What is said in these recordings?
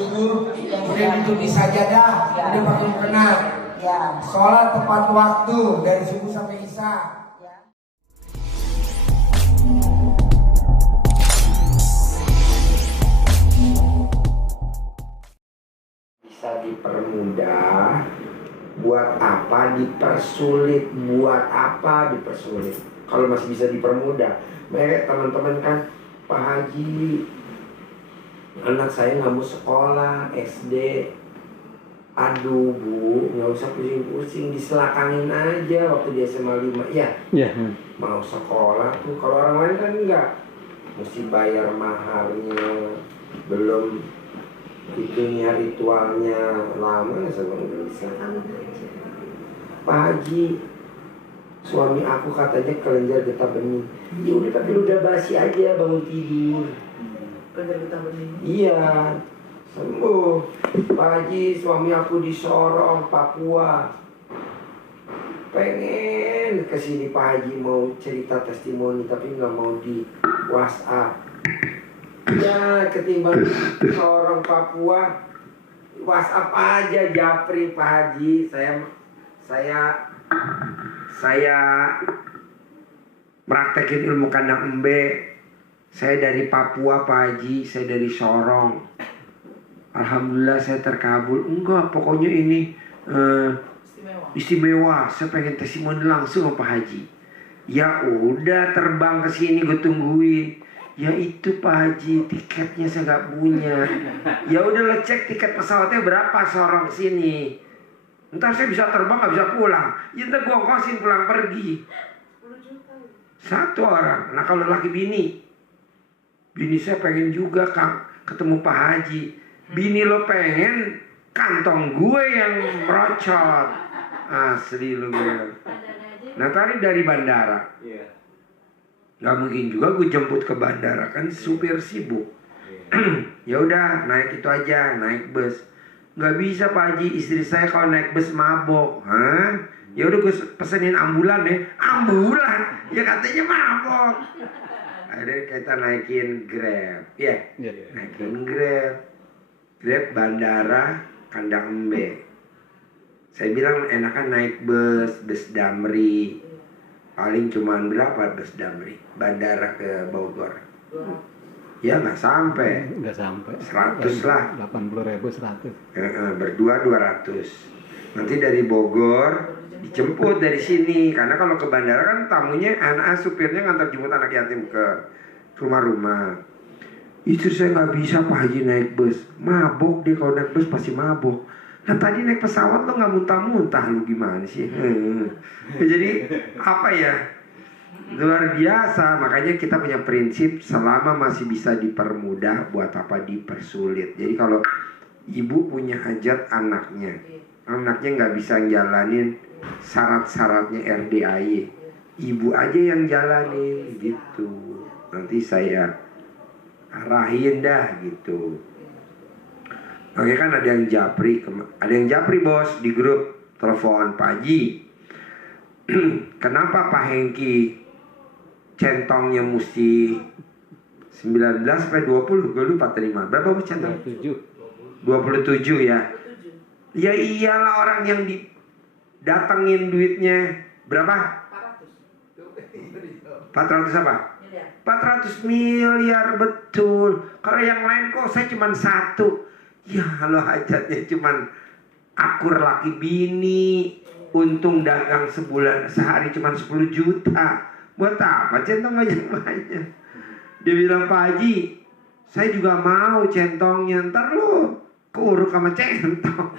subuh, kemudian duduk di sajadah, kemudian pakai mukena. Sholat tepat waktu dari subuh sampai isya. Bisa dipermudah, buat apa dipersulit? Buat apa dipersulit? Kalau masih bisa dipermudah, mereka teman-teman kan, Pak Haji, anak saya nggak mau sekolah SD. Aduh Bu, nggak usah pusing-pusing, diselakangin aja waktu dia SMA 5. Ya, mau sekolah tuh. Kalau orang lain kan enggak, mesti bayar maharnya, belum itunya ritualnya lama. Sebenarnya diselakangin aja. Pak Haji, suami aku katanya kelenjar getah bening. Ya udah, tapi udah basi aja bangun tidur. Kelenjar getah bening. Iya, sembuh. Pak Haji, suami aku di Sorong, Papua. Pengen kesini Pak Haji, mau cerita testimoni, tapi nggak mau di WhatsApp. Ya, ketimbang Sorong, Papua, WhatsApp aja Japri Pak Haji. Saya praktekin ilmu kandang embe. Saya dari Papua Pak Haji, saya dari Sorong. Alhamdulillah saya terkabul. Enggak, pokoknya ini istimewa. Saya pengen testimoni langsung sama Pak Haji. Ya udah, terbang ke sini gue tungguin. Ya itu Pak Haji, tiketnya saya nggak punya. Ya udah, lo cek tiket pesawatnya berapa Sorong ke sini. Ntar saya bisa terbang, nggak bisa pulang. Ya ntar gue ongkosin pulang pergi. 10 juta. Satu orang. Nah kalau laki bini saya pengen juga Kang ketemu Pak Haji. Bini lo pengen, kantong gue yang merocot. Asli lo bilang. Nah tadi dari bandara. Gak mungkin juga gue jemput ke bandara, kan supir sibuk. Ya udah, naik itu aja, naik bus. Gak bisa Pak Haji, istri saya kalau naik bus mabok. Ya udah gue pesenin ambulan ya. Ambulan? Ya katanya mabok. Akhirnya kita naikin Grab. Naikin Grab. Grab bandara kandang embe. Saya bilang enakan naik bus Damri. Paling cuman berapa bus Damri? Bandara ke Bogor. Ya nggak sampai. 100 lah. 80.000 100. Berdua 200. Nanti dari Bogor dijemput dari sini. Karena kalau ke bandara kan tamunya anak supirnya ngantar jemput anak yatim ke rumah-rumah. Istri saya nggak bisa Pak Haji naik bus. Mabok dia, kalau naik bus pasti mabok. Nah tadi naik pesawat lo nggak muntah-muntah, lu gimana sih? Jadi apa ya? Luar biasa. Makanya kita punya prinsip, selama masih bisa dipermudah, buat apa dipersulit. Jadi kalau ibu punya hajat anaknya nggak bisa jalanin syarat-syaratnya RDAY, ibu aja yang jalanin gitu. Nanti saya arahin dah gitu. Oke, kan ada yang japri bos di grup telepon Pak Haji. Kenapa Pak Hengki centongnya mesti 19 sampai 20? Gue lupa terima. Berapa bos centong? 27 ya. Ya iyalah, orang yang didatengin duitnya berapa? 400 apa? 400 miliar betul. Kalau yang lain kok saya cuma 1. Ya lo hajatnya cuman akur laki bini, untung dagang sebulan sehari cuma 10 juta. Buat apa centong banyak-banyak? Dia bilang, Pak Haji, saya juga mau centongnya. Ntar lo keuruk sama centong.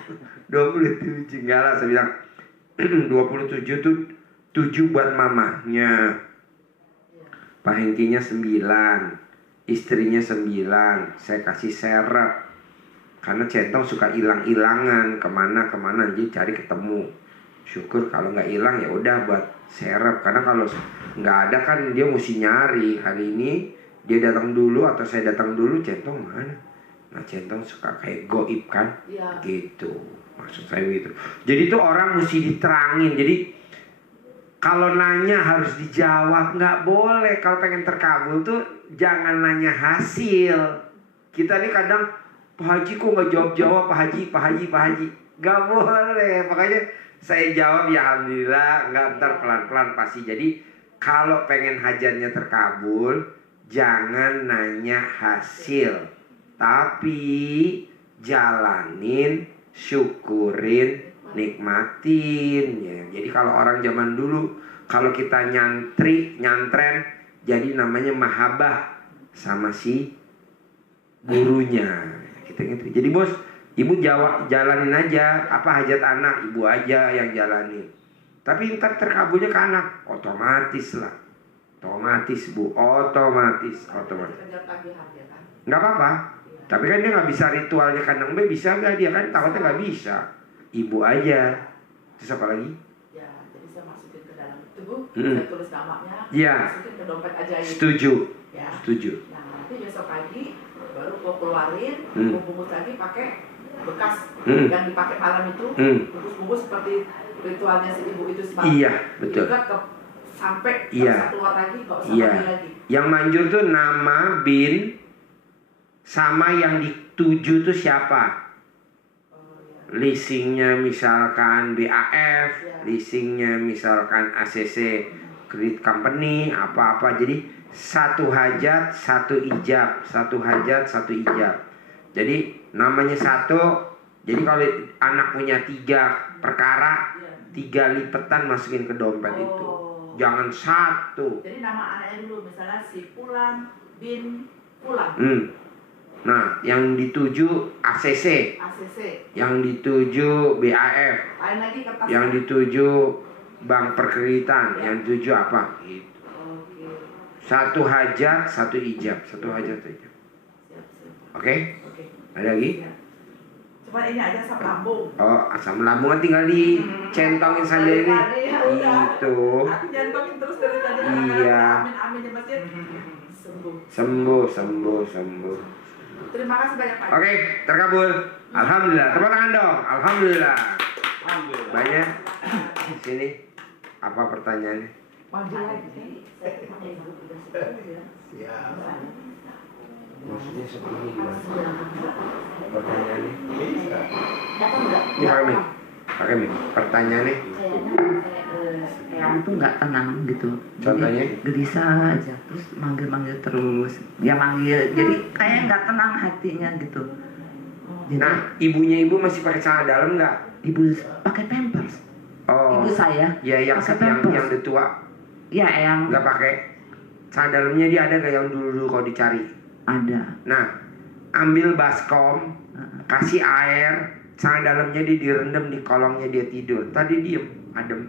27 enggak lah, saya bilang 27 tuh 7 buat mamahnya. Pak Hengkinya 9, istrinya 9, saya kasih seret. Karena centong suka hilang-hilangan, kemana jadi cari ketemu. Syukur kalau nggak hilang ya udah buat serep. Karena kalau nggak ada kan dia mesti nyari. Hari ini dia datang dulu atau saya datang dulu, centong mana? Nah centong suka kayak goib kan, gitu. Maksud saya gitu. Jadi itu orang mesti diterangin. Jadi kalau nanya harus dijawab, nggak boleh. Kalau pengen terkabul tuh jangan nanya hasil. Kita nih kadang Pak Haji kok nggak jawab-jawab, Pak Haji, Pak Haji, Pak Haji. Gak boleh, makanya saya jawab ya alhamdulillah, nggak ntar pelan-pelan pasti. Jadi kalau pengen hajatnya terkabul, jangan nanya hasil, tapi jalanin, syukurin, nikmatin ya. Jadi kalau orang zaman dulu, kalau kita nyantren, jadi namanya mahabbah sama si gurunya. Kita gitu. Jadi bos, ibu jalanin aja apa hajat anak, ibu aja yang jalanin. Tapi ntar terkabulnya ke anak, otomatis lah. Otomatis bu, otomatis. Kerja pagi hari kan. Nggak apa-apa. Tapi kan dia nggak bisa ritualnya kandang B, bisa nggak dia kan? Takutnya nggak bisa. Ibu aja. Terus apa lagi? Ya, jadi saya masukin ke dalam tubuh, Hmm. saya tulis namanya, Iya. masukin ke dompet ajaib. Setuju. Ya. Setuju. Nah, nanti besok pagi baru gua keluarin, Hmm. gua bungkus lagi pakai bekas Hmm. yang dipakai malam itu, Hmm. bungkus-bungkus seperti ritualnya si ibu itu semalam. Iya, betul. Juga sampai Iya. bisa keluar lagi, nggak usah Iya. pakai lagi. Yang manjur tuh nama, bin, sama yang dituju tuh siapa? Oh, ya. Leasingnya misalkan BAF, Ya. leasingnya misalkan ACC Credit Company, apa-apa. Jadi satu hajat, satu ijab, satu hajat, satu ijab. Jadi namanya satu. Jadi kalau anak punya 3 perkara, Iya. 3 lipetan masukin ke dompet itu. Oh. Jangan satu. Jadi nama anaknya dulu, misalnya si Pulang bin Pulang, Nah, yang dituju ACC, ACC. yang dituju BAF, Lain lagi kertas. yang dituju Bank Perkreditan, Ya. yang dituju apa? Gitu. Oke. Satu hajat, satu ijab, satu hajat, satu ijab. Siap. Oke? Oke. Ada lagi? Siap. Cuma ini aja asam lambung. Oh, asam lambung kan tinggal dicentongin saja ini. Dari tadi, ya udah. Itu. Aku jantungin terus dari tadi. Iya. Amin amin ya Mas ya. Sembuh. Sembuh, sembuh, sembuh. Terima kasih banyak Pak. Oke, terkabul. Alhamdulillah. Tepuk tangan dong. Alhamdulillah. Banyak. Sini. Apa pertanyaannya? Maju lagi. Saya pakai ibu udah 10 ya. Maksudnya seperti gimana? Pertanyaannya? Dapat enggak? Ini pakai mic. Pakai mic. Pertanyaannya? Eyang tuh nggak tenang gitu. Contohnya? Jadi gelisah aja, terus manggil-manggil terus. Ya manggil, jadi kayak nggak tenang hatinya gitu. Jadi Nah, ibunya ibu masih pakai celana dalam nggak? ibu pakai pampers. Oh. Ibu saya Ya, yang pakai yang pampers. yang udah tua Ya Eyang nggak pakai. Celana dalamnya dia ada nggak yang dulu kalau dicari? ada. Nah, ambil baskom, kasih air, celana dalamnya dia direndam di kolongnya dia tidur. Tadi diem, adem.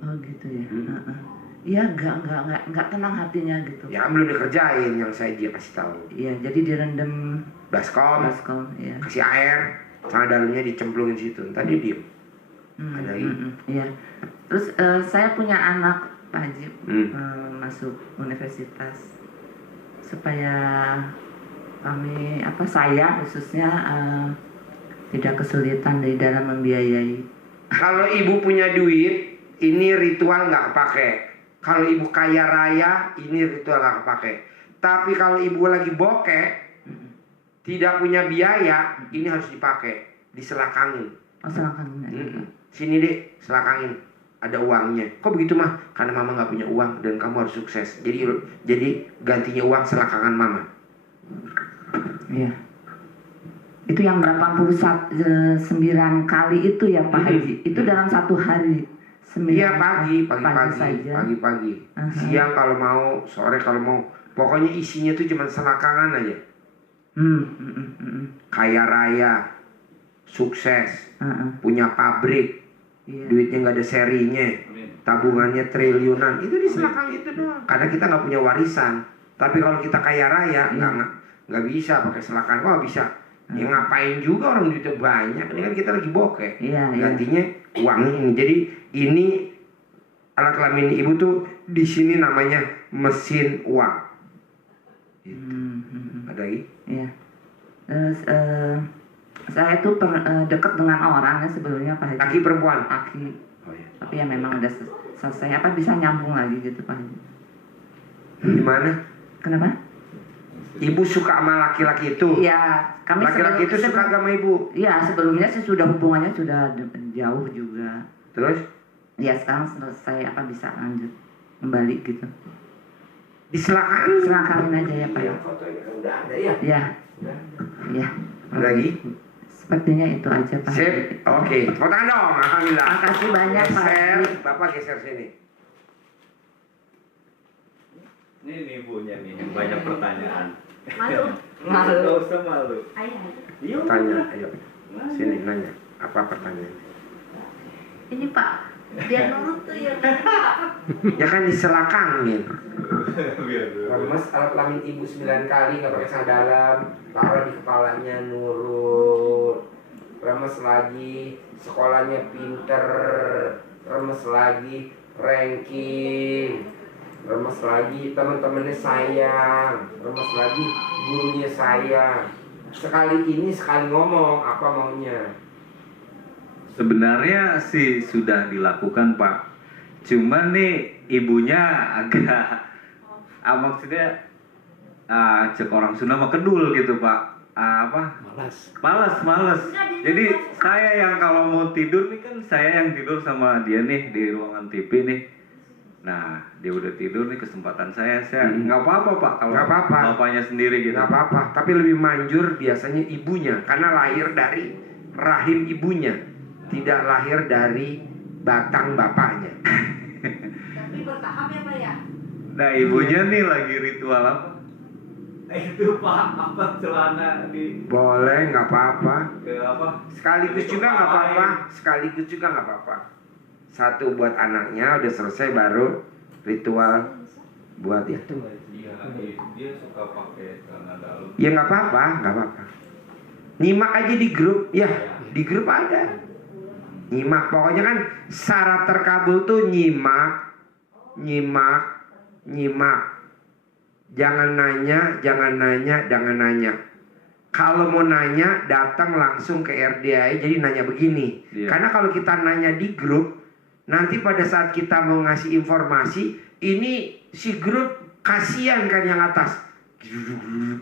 Oh gitu ya. Hmm. Iya nggak tenang hatinya gitu. Ya belum dikerjain yang saya dia kasih tahu. Iya jadi direndam Baskom, baskom. Iya. kasih air, celana dalamnya dicemplungin situ. Tadi diem. Ada lagi? Iya. Terus saya punya anak Pak Haji masuk universitas supaya kami saya khususnya tidak kesulitan di dalam membiayai. Kalau ibu punya duit, ini ritual nggak kepake. Kalau ibu kaya raya, ini ritual nggak kepake. Tapi kalau ibu lagi bokeh, tidak punya biaya, ini harus dipakai. Diselakangin. Oh silakan. Sini dek, selakangin. Ada uangnya. Kok begitu mah? Karena mama nggak punya uang dan kamu harus sukses. Jadi gantinya uang selakangan mama. Iya. Itu yang 89 kali itu ya Pak Haji. Itu dalam satu hari. Iya pagi saja. pagi. Siang kalau mau, sore kalau mau. Pokoknya isinya tuh cuma selakangan aja. Kaya raya, sukses, punya pabrik, duitnya nggak ada serinya, tabungannya triliunan, itu di selakang itu doang. Karena kita nggak punya warisan. Tapi kalau kita kaya raya, nggak bisa pakai selakang. Kok bisa? Ya ngapain juga orang duitnya banyak. Ini kan kita lagi bokeh. Gantinya uang ini. Jadi ini alat kelamin ibu tuh di sini namanya mesin uang. Gitu. Ada lagi? Iya. Terus saya tuh dekat dengan orangnya sebelumnya Pak Haji. Laki perempuan? Laki. Oh, iya. Tapi ya memang udah selesai. Apa bisa nyambung lagi gitu Pak Haji? Gimana? Kenapa? Ibu suka sama laki-laki itu? Iya, kami Laki-laki itu suka sama ibu? Iya, sebelumnya sih sudah hubungannya sudah jauh juga. Terus? Ya sekarang selesai apa bisa lanjut kembali gitu. Diselakain? Selakain aja ya Pak. Yang fotonya kan udah ada ya? Iya. Iya. Lagi? Sepertinya itu aja Pak. Sip, oke. Tepuk tangan dong, alhamdulillah. Makasih banyak Pak. Geser, Bapak geser sini. Ini ibunya nih yang banyak pertanyaan. Malu. Nggak usah malu. Ayah. Yuk. Tanya, ayo. Sini nanya. Apa pertanyaan? Ini Pak, biar nurut tuh ya. Ya kan diselakangin. Biar dulu. Remes alat kelamin ibu 9 kali nggak pakai sandal dalam, taruh di kepalanya nurut. Remes lagi, sekolahnya pinter. Remes lagi, ranking. Remes lagi, teman-temannya sayang. Remes lagi, gurunya sayang. Sekali ini sekali ngomong apa maunya. Sebenarnya sih sudah dilakukan Pak. Cuman nih ibunya agak maksudnya cek orang Sunda mah kedul gitu Pak. Malas. Jadi saya yang kalau mau tidur nih kan saya yang tidur sama dia nih di ruangan TV nih. Nah, dia udah tidur nih kesempatan saya nggak apa-apa Pak kalau Nggak apa-apa. bapaknya sendiri gitu. Nggak apa-apa, tapi lebih manjur biasanya ibunya karena lahir dari rahim ibunya, tidak lahir dari batang bapaknya. Tapi bertahap ya Pak ya. Nah, ibunya nih lagi ritual apa? Itu Pak, apa celana di Boleh, nggak apa-apa. ke apa? Sekaligus juga nggak apa-apa. Sekaligus juga nggak apa-apa. Satu buat anaknya udah selesai baru ritual buat ya. Iya, dia suka pakai celana dalam. Ya nggak apa-apa, nggak apa-apa. Nyimak aja di grup, ya di grup ada. Nyimak, pokoknya kan syarat terkabul tuh nyimak. Jangan nanya. Kalau mau nanya, datang langsung ke RDI, jadi nanya begini. Iya. Karena kalau kita nanya di grup, nanti pada saat kita mau ngasih informasi, ini si grup kasihan kan yang atas.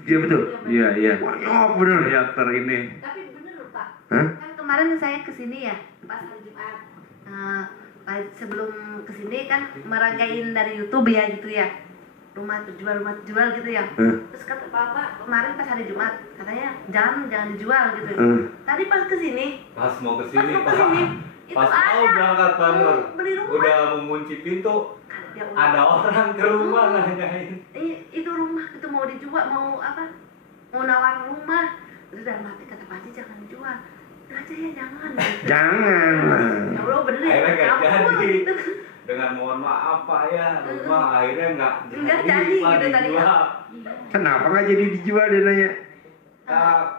Iya betul? Iya. Banyak bener. Reaktor ini. Tapi bener loh Pak. Hah? Kan kemarin saya kesini ya pas hari Jumat. Sebelum kesini kan meragain dari YouTube ya gitu ya. Rumah jual gitu ya. Terus kata Bapak kemarin pas hari Jumat katanya jangan dijual gitu. Tadi pas kesini. Pas mau Pas kesini mau Pak. kesini. Pas mau berangkat kantor. Beli rumah. Udah mengunci pintu. Ya Allah. Ada orang ke rumah nanyain. Itu rumah itu mau dijual mau apa? Mau nawar rumah. Terus dalam hati kata Pak Haji jangan dijual. Udah aja ya jangan. Jangan. Ya Allah bener ya. Akhirnya nggak campur jadi. gitu. Dengan mohon maaf Pak ya, rumah akhirnya nggak jadi Pak gitu tadi. dijual. Kenapa nggak jadi dijual dia nanya?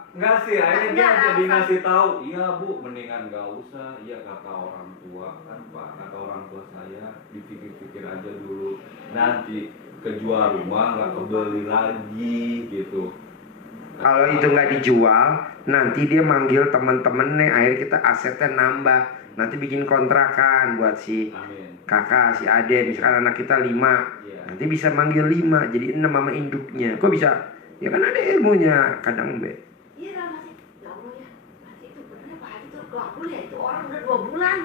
Enggak sih, akhirnya dia Enggak, jadi apa? ngasih tahu, iya Bu, mendingan nggak usah. Iya kata orang tua kan Pak, kata orang tua saya dipikir-pikir aja dulu. Nanti kejual rumah nggak kebeli lagi gitu. Kalau itu nggak dijual, nanti dia manggil temen-temennya, akhirnya kita asetnya nambah. Nanti bikin kontrakan buat si Amin. kakak, si ade, misalkan anak kita 5, Iya. nanti bisa manggil 5, jadi 6 sama induknya. Kok bisa? Ya kan ada ilmunya, kadang be. Iya lah masih. Ya Allah ya. Masih itu bener Pak Haji tuh laku ya itu orang udah 2 bulan.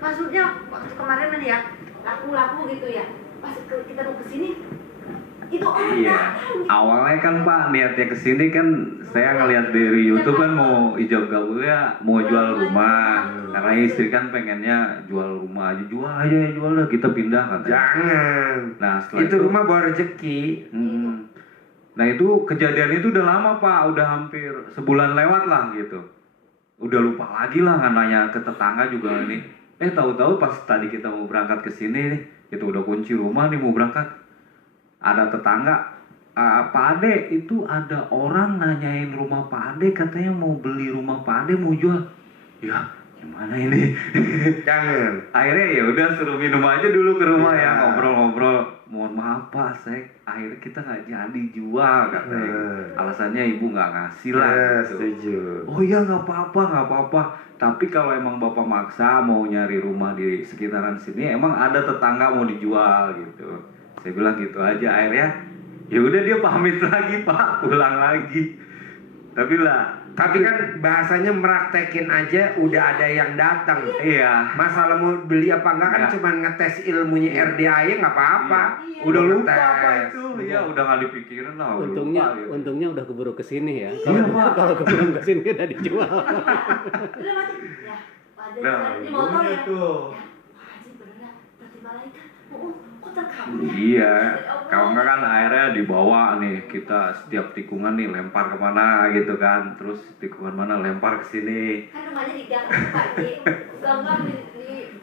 Maksudnya waktu kemarin kan ya laku gitu ya. Pas kita mau kesini itu orang Iya. datang. Awalnya kan Pak niatnya kesini kan saya ngeliat dari YouTube kan mau ijab kabulnya mau jual rumah karena istri kan pengennya jual rumah aja jual dah kita pindah kan. Jangan. Nah setelah Itu rumah bawa rezeki. Nah itu kejadian itu udah lama Pak, udah hampir sebulan lewat lah gitu. Udah lupa lagi lah nggak nanya ke tetangga juga ini. Tahu-tahu pas tadi kita mau berangkat ke sini nih, kita udah kunci rumah nih mau berangkat. Ada tetangga, Pak Ade itu ada orang nanyain rumah Pak Ade katanya mau beli rumah Pak Ade mau jual. Ya gimana ini? Jangan. Akhirnya ya udah suruh minum aja dulu ke rumah Ya. ya ngobrol-ngobrol. Mohon maaf Pak, akhirnya kita nggak jadi jual katanya. Alasannya ibu nggak ngasih lah. Ya, gitu. setuju. Oh iya nggak apa-apa. Tapi kalau emang bapak maksa mau nyari rumah di sekitaran sini, emang ada tetangga mau dijual gitu. Saya bilang gitu aja. Akhirnya Ya udah dia pamit lagi Pak, pulang lagi. Tapi kan bahasanya meraktekin aja udah ada yang datang. Iya. Masalah mau beli apa enggak kan Ya. cuma ngetes ilmunya RDA nggak apa-apa. Iya. Udah lupa Ngetes. apa itu? Ya udah nggak dipikirin lah. udah Untungnya, lupa, gitu. untungnya udah keburu kesini ya. Iya, Pak. Kalau keburu kesini udah dijual. Udah mati. Ya, Pak Nah, Haji ini motor ya. tuh. Ya, Pak Haji beneran berarti malaikat. Kok terkabul ya? Iya, Ya Allah. kalau nggak kan akhirnya dibawa nih, kita setiap tikungan nih lempar kemana gitu kan, terus tikungan mana lempar ke sini. Kan rumahnya di gang itu Pak Haji. Gang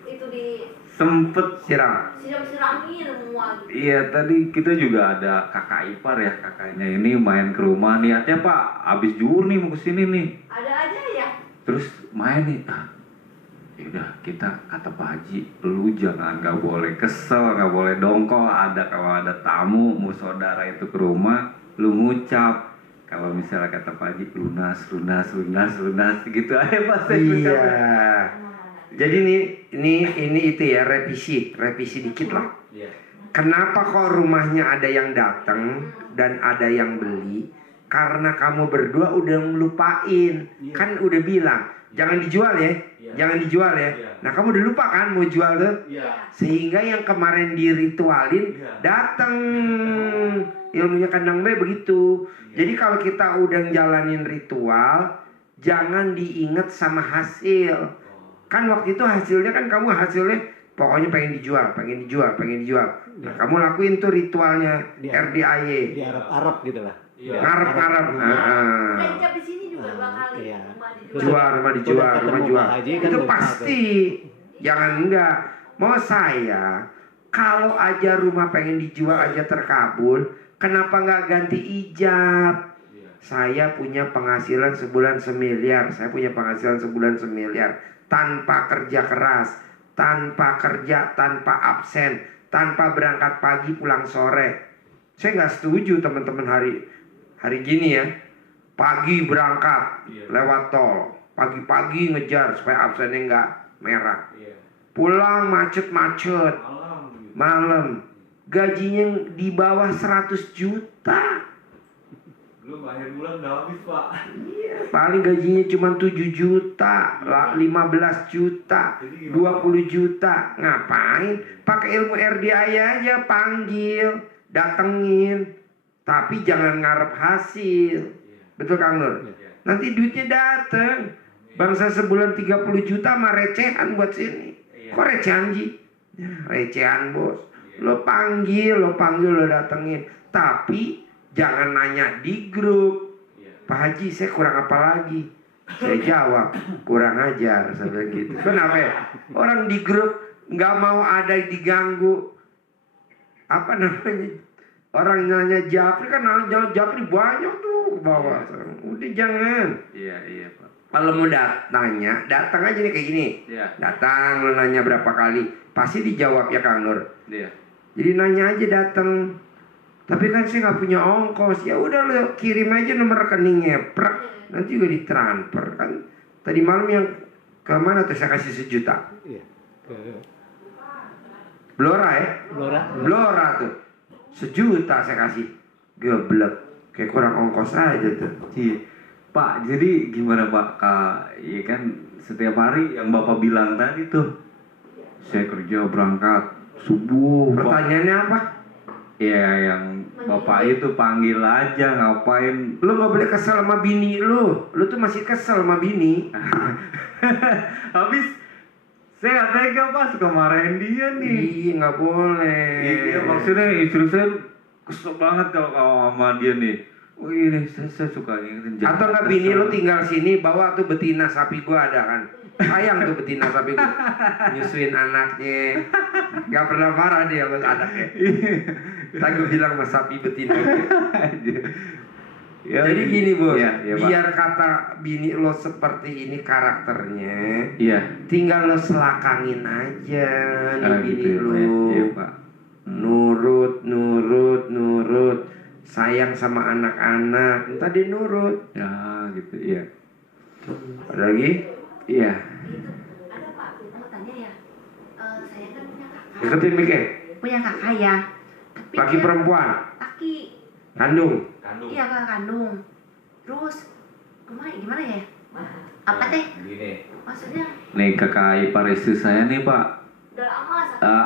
itu di Sempet, Siram. siram-siramin semua gitu. iya tadi kita juga ada kakak ipar ya, kakaknya ini main ke rumah, niatnya Pak, abis juhur nih mau ke sini nih, Ada aja ya. terus main nih, yaudah kita kata Pak Haji, lu jangan nggak boleh kesel, nggak boleh dongkol, kalau ada tamu mau saudara itu ke rumah, lu ngucap. Kalau misalnya kata Pak Haji lunas gitu aja pasti Iya. Jadi ini itu ya revisi dikit lah. Iya. Kenapa kok rumahnya ada yang datang dan ada yang beli? Karena kamu berdua udah ngelupain. Kan udah bilang jangan dijual ya. Jangan dijual ya. Nah, kamu udah lupa kan mau jual tuh? Sehingga yang kemarin diritualin datang. Ilmunya kandang B begitu. Jadi kalau kita udah jalanin ritual, jangan diinget sama hasil. Kan waktu itu hasilnya kan kamu hasilnya pokoknya pengen dijual. Nah, kamu lakuin tuh ritualnya RDAY. Di Arab gitu lah. Ngarep-ngarep. Udah ijab di sini juga 2 kali. Iya. Rumah dijual. Rumah dijual. Pak Haji kan Itu belum pasti. Jangan enggak. Mau saya kalau aja rumah pengen dijual aja terkabul, kenapa nggak ganti ijab? Saya punya penghasilan sebulan 1 miliar. Tanpa kerja keras, tanpa kerja, tanpa absen, tanpa berangkat pagi pulang sore. Saya nggak setuju teman-teman hari gini ya. Pagi berangkat lewat tol, pagi-pagi ngejar supaya absennya nggak merah. Pulang macet-macet, malam gajinya di bawah 100 juta. Belum akhir bulan udah habis Pak. Iya, paling gajinya cuma 7 juta, 15 juta, 20 juta. Ngapain? Pakai ilmu RDA aja, panggil, datengin. Tapi jangan ngarep hasil. Betul Kang Nur? Nanti duitnya dateng. Bangsa sebulan 30 juta mah recehan buat sini. Kok recehan Ji? Ya, recehan bos. Lo panggil, lo datengin. Tapi jangan nanya di grup, Pak Haji saya kurang apa lagi? Saya jawab, kurang ajar. Saya bilang gitu. Kenapa ya? Orang di grup nggak mau ada diganggu. Apa namanya? Orang nanya Japri kan nanya Japri banyak tuh ke bawah. Udah jangan. Iya Pak. Kalau mau nanya, datang aja nih kayak gini. Iya. Datang, lo nanya berapa kali, pasti dijawab ya Kang Nur. Iya. Jadi nanya aja datang. Tapi kan saya nggak punya ongkos. Ya udah lo kirim aja nomor rekeningnya, prak. Nanti juga ditransfer kan. Tadi malam yang ke mana tuh saya kasih 1 juta. Iya. Blora ya? Blora. Tuh 1 juta saya kasih. Geblek. Kayak kurang ongkos aja tuh. Iya. Pak, jadi gimana Pak? Iya kan setiap hari yang Bapak bilang tadi tuh, saya kerja berangkat subuh. Pertanyaannya apa? Iya, yang Bapak itu panggil aja, ngapain? Lu gak boleh kesel sama bini lu. Lu tuh masih kesel sama bini. Habis saya gak tega Pak, suka marahin dia nih. Iya gak boleh. Iya, maksudnya istri saya kesel banget kalau sama dia nih. Oh ini saya suka ingetin. Atau nggak bini lu tinggal sini, bawa tuh betina sapi gua ada kan. Sayang tuh betina sapi gua. Nyusuin anaknya. Gak pernah marah dia sama anaknya. Tadi gua bilang sama sapi betina. Ya, jadi gini bos, iya, biar kata bini lo seperti ini karakternya, iya. tinggal lo selakangin aja nih bini gitu, lo. Iya Pak. Nurut. Sayang sama anak-anak, entah dia nurut. Ya gitu, iya. Ada lagi? Iya. Ada Pak, mau tanya ya. Saya kan punya kakak. Deketin Mike. Punya kakak ya. Tapi Laki dia perempuan. laki. Kandung. Iya kakak kandung. Terus gimana ya? Apa teh? Gini. Maksudnya Nih kakak ipar istri saya nih Pak. udah lama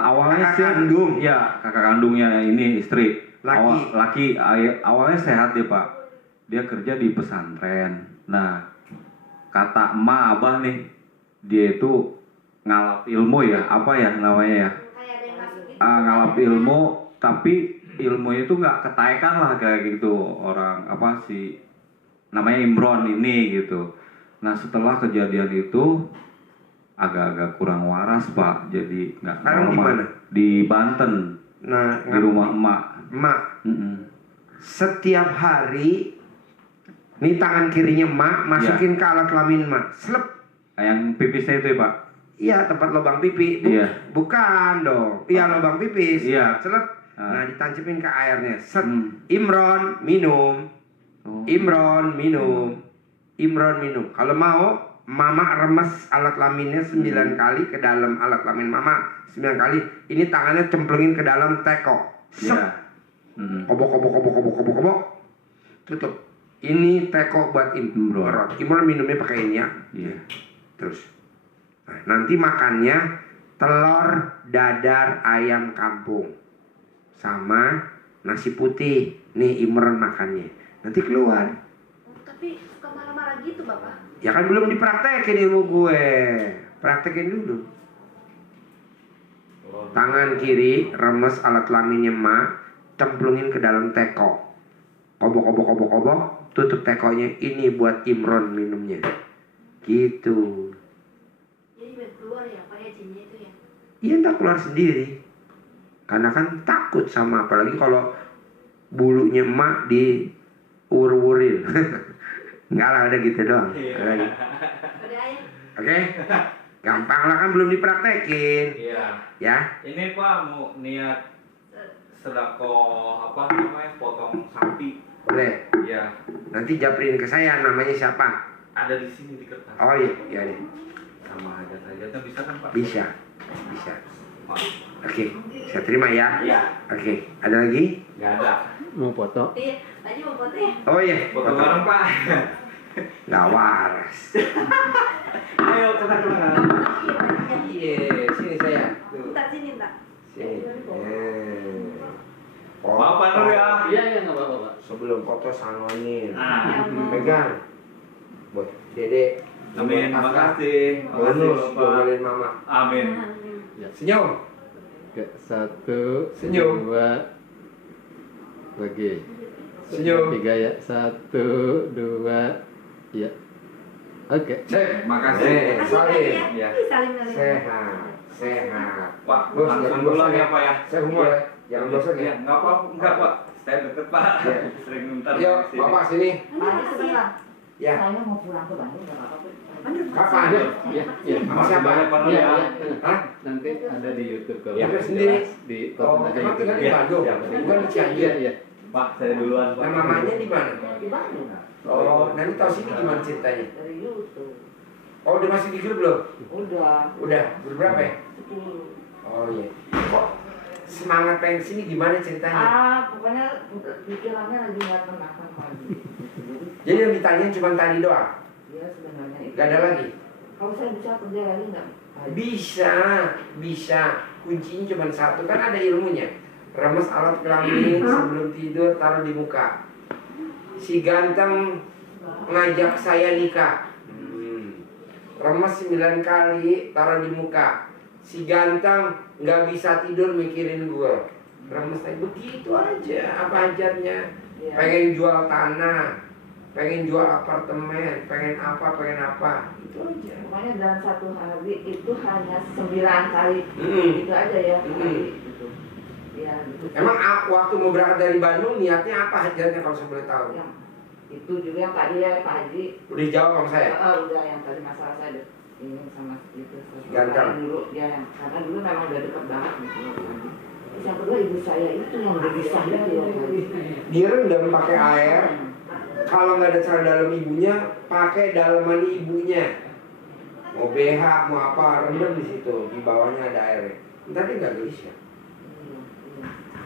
Awalnya Kakak sih kandung. ya kakak kandungnya ini istri. Laki. Awalnya sehat dia Pak. Dia kerja di pesantren. Nah kata emak abah nih, dia itu ngalap ilmu ya, apa ya namanya ya? kayak ada yang masuk gitu. Ngalap ilmu, tapi ilmunya itu nggak ketaekan lah kayak gitu orang apa sih namanya Imron ini gitu. Nah setelah kejadian itu agak-agak kurang waras Pak, jadi nggak Sekarang di normal. mana? Di Banten, Nah, di rumah emak. emak. Mm-mm. Setiap hari nih tangan kirinya emak masukin ke alat kelamin emak. Slep. Yang pipisnya itu ya Pak? Iya, tempat lubang pipi. Iya. Bukan dong. Iya, lubang pipis. Iya. Slep. Ah. Nah, ditancapin ke airnya. Set. Hmm. Imron minum. Oh. Imron minum. Imron minum. Kalau mau, mama remes alat kelaminnya 9 kali ke dalam alat kelamin mama. 9 kali. Ini tangannya cemplungin ke dalam teko. Set. Iya. Mm. Kobok. Tutup. Ini teko buat Imron. Imron minumnya pakai ini ya. Iya. Terus. Nah, nanti makannya telur dadar ayam kampung sama nasi putih. Nih Imron makannya. Nanti keluar. Tapi suka marah-marah gitu bapak. Ya kan belum dipraktekin ilmu gue. Praktekin dulu. Tangan kiri remes alat kelaminnya emak, cemplungin ke dalam teko. Kobok. Tutup tekonya. Ini buat Imron minumnya. Gitu. Jadi biar keluar ya pak ya jinnya itu ya. Iya ntar keluar sendiri. Karena kan takut sama, apalagi kalau bulunya emak diur-urin. Enggak lah, udah gitu doang. Udah ayah. Oke? Gampang lah, kan belum dipraktekin. Iya. Ya? Ini Pak mau niat sedekah apa namanya potong sapi. Boleh. Iya. Nanti japrin ke saya, namanya siapa? Ada di sini di kertas. Oh iya, iya deh. Sama hajat-hajatnya bisa kan Pak? Bisa. Pak. Oke, saya terima ya. Iya. Oke, ada lagi? Nggak ada. Mau foto? Iya, tadi mau foto ya. Oh iya, Foto bareng Pak. nggak waras. Ayo kita kenalan. Iya, sini saya. Bentar sini bentar. Sini. Maaf Pak Nur ya. Iya nggak apa-apa Pak. Sebelum foto sanonin. Ah. Pegang. Buat Dede. Amin. Buat Kakak. Makasih. Bonus, Makasih Bapak. doain mama. Amin. Senyum. Oke, 1, Senyum. 2, lagi. Senyum. 3 ya. 1, 2, ya. Oke. Cek. Makasih. Salim. Ya. Salim. Sehat. Pak, Bos, langsung jangan pulang bosan ya Pak ya. Saya humor ya. Jangan bosan ya. Nggak apa, enggak Pak. Saya deket Pak. Iya. Sering ntar. Ayo, sini. Bapak sini. sebentar. Ya. Saya mau pulang ke Bandung nggak apa-apa. Kapan? Ya, ya. Sama siapa? Banyak Pak Nur Iya, ya. iya. Hah? Nanti ada di YouTube kalau Ya, nggak sendiri. jelas, di Oh, tonton aja emang YouTube. tinggal di Iya, Bandung? iya. Bukan di Cianjur. Iya, iya. Pak, saya duluan Pak. Nah, mamanya di mana? Di Bandung. Oh, nanti tahu sini gimana ceritanya? Dari YouTube. Oh, udah masih di grup belum? Udah. Udah, grup berapa ya? 10. Oh iya. Kok semangat pengen sini gimana ceritanya? Pokoknya pikirannya lagi nggak tenang kan pagi. Jadi yang ditanyain cuma tadi doang? Dia sebenarnya itu. Gak ada lagi? Kalau saya bisa kerja lagi nggak? Bisa. Kuncinya cuma satu, kan ada ilmunya. Remes alat kelamin sebelum tidur, taruh di muka. Si ganteng ngajak saya nikah. Remes 9 kali, taruh di muka. Si ganteng nggak bisa tidur mikirin gue. Remes aja begitu aja, apa hajatnya? Iya. Pengen jual tanah, pengen jual apartemen, pengen apa, itu aja. Pokoknya dalam satu hari itu hanya 9 kali. Itu aja ya. Gitu. Ya, gitu. Emang waktu mau berangkat dari Bandung niatnya apa hajatnya kalau saya boleh tahu? Yang itu juga yang tadi ya Pak Haji. Udah dijawab sama saya. Udah yang tadi masalah saya ini sama itu. Ganteng. Dulu ya yang karena dulu memang udah dekat banget gitu. Terus yang kedua ibu saya itu yang udah bisa gitu ya Pak Haji. Direndam pakai air. Kalau nggak ada celana dalam ibunya, pakai dalaman ibunya. Mau BH, mau apa, rendam di situ. Di bawahnya ada airnya. Ntar dia nggak gelisah.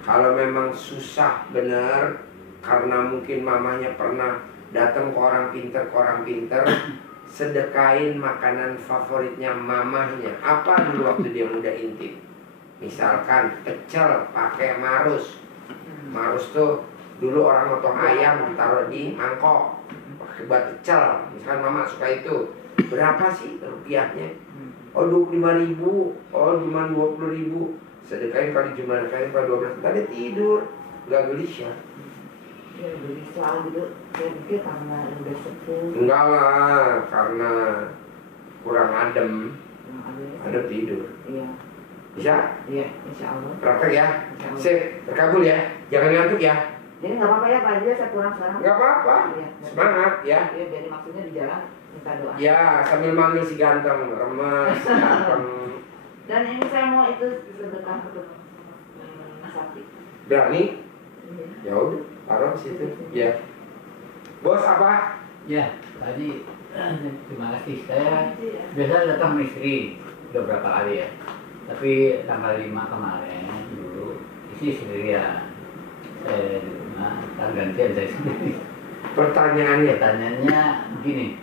Kalau memang susah bener, karena mungkin mamanya pernah datang ke orang pinter, sedekain makanan favoritnya mamahnya. Apa dulu waktu dia muda intim? Misalkan pecel pakai marus. Marus tuh dulu orang motong ayam ditaruh di mangkok pakai buat pecel. Misalkan mama suka itu. Berapa sih rupiahnya? Oh 25.000. Oh cuma 20.000. Sedekain kali jumlah kali 12. Tadi tidur, nggak gelisah. Ya gelisah gitu. Saya pikir karena udah sepuh. Enggak lah, karena kurang adem. Adem tidur. Iya. Bisa? Iya, insya Allah. Praktek ya? Insya Allah. Sip, terkabul ya. Jangan ngantuk ya. Jadi nggak apa-apa ya Pak Haji, saya pulang sekarang. Nggak apa-apa. Iya. Semangat ya. Iya, jadi maksudnya di jalan minta doa. Ya, sambil manggil si ganteng, remes, ganteng. Dan ini saya mau itu sedekah untuk Mas Sakti. Berani? Iya. Ya udah, taruh situ. Ya. Bos apa? Ya, tadi terima kasih. Saya biasa datang sama istri udah berapa kali ya. Tapi tanggal 5 kemarin dulu istri sendirian. Saya di rumah, gantian saya sendiri. Pertanyaannya. Pertanyaannya begini,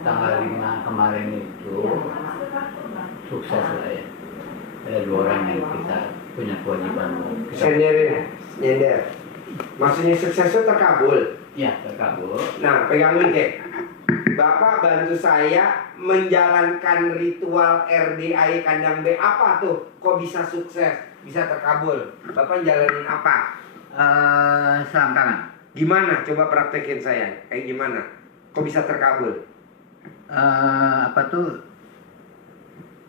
tanggal 5 kemarin itu sukses lah ya. Ada 2 orang yang kita punya kewajiban. Senderin, nyender. Maksudnya sukses itu terkabul. Ya, terkabul. Nah, pegangin kek. Bapak bantu saya menjalankan ritual RDAI kandang B. Apa tuh? Kok bisa sukses? Bisa terkabul? Bapak jalanin apa? Sarung tangan. Gimana? Coba praktekin saya. Kayak gimana? Kok bisa terkabul? Apa tuh,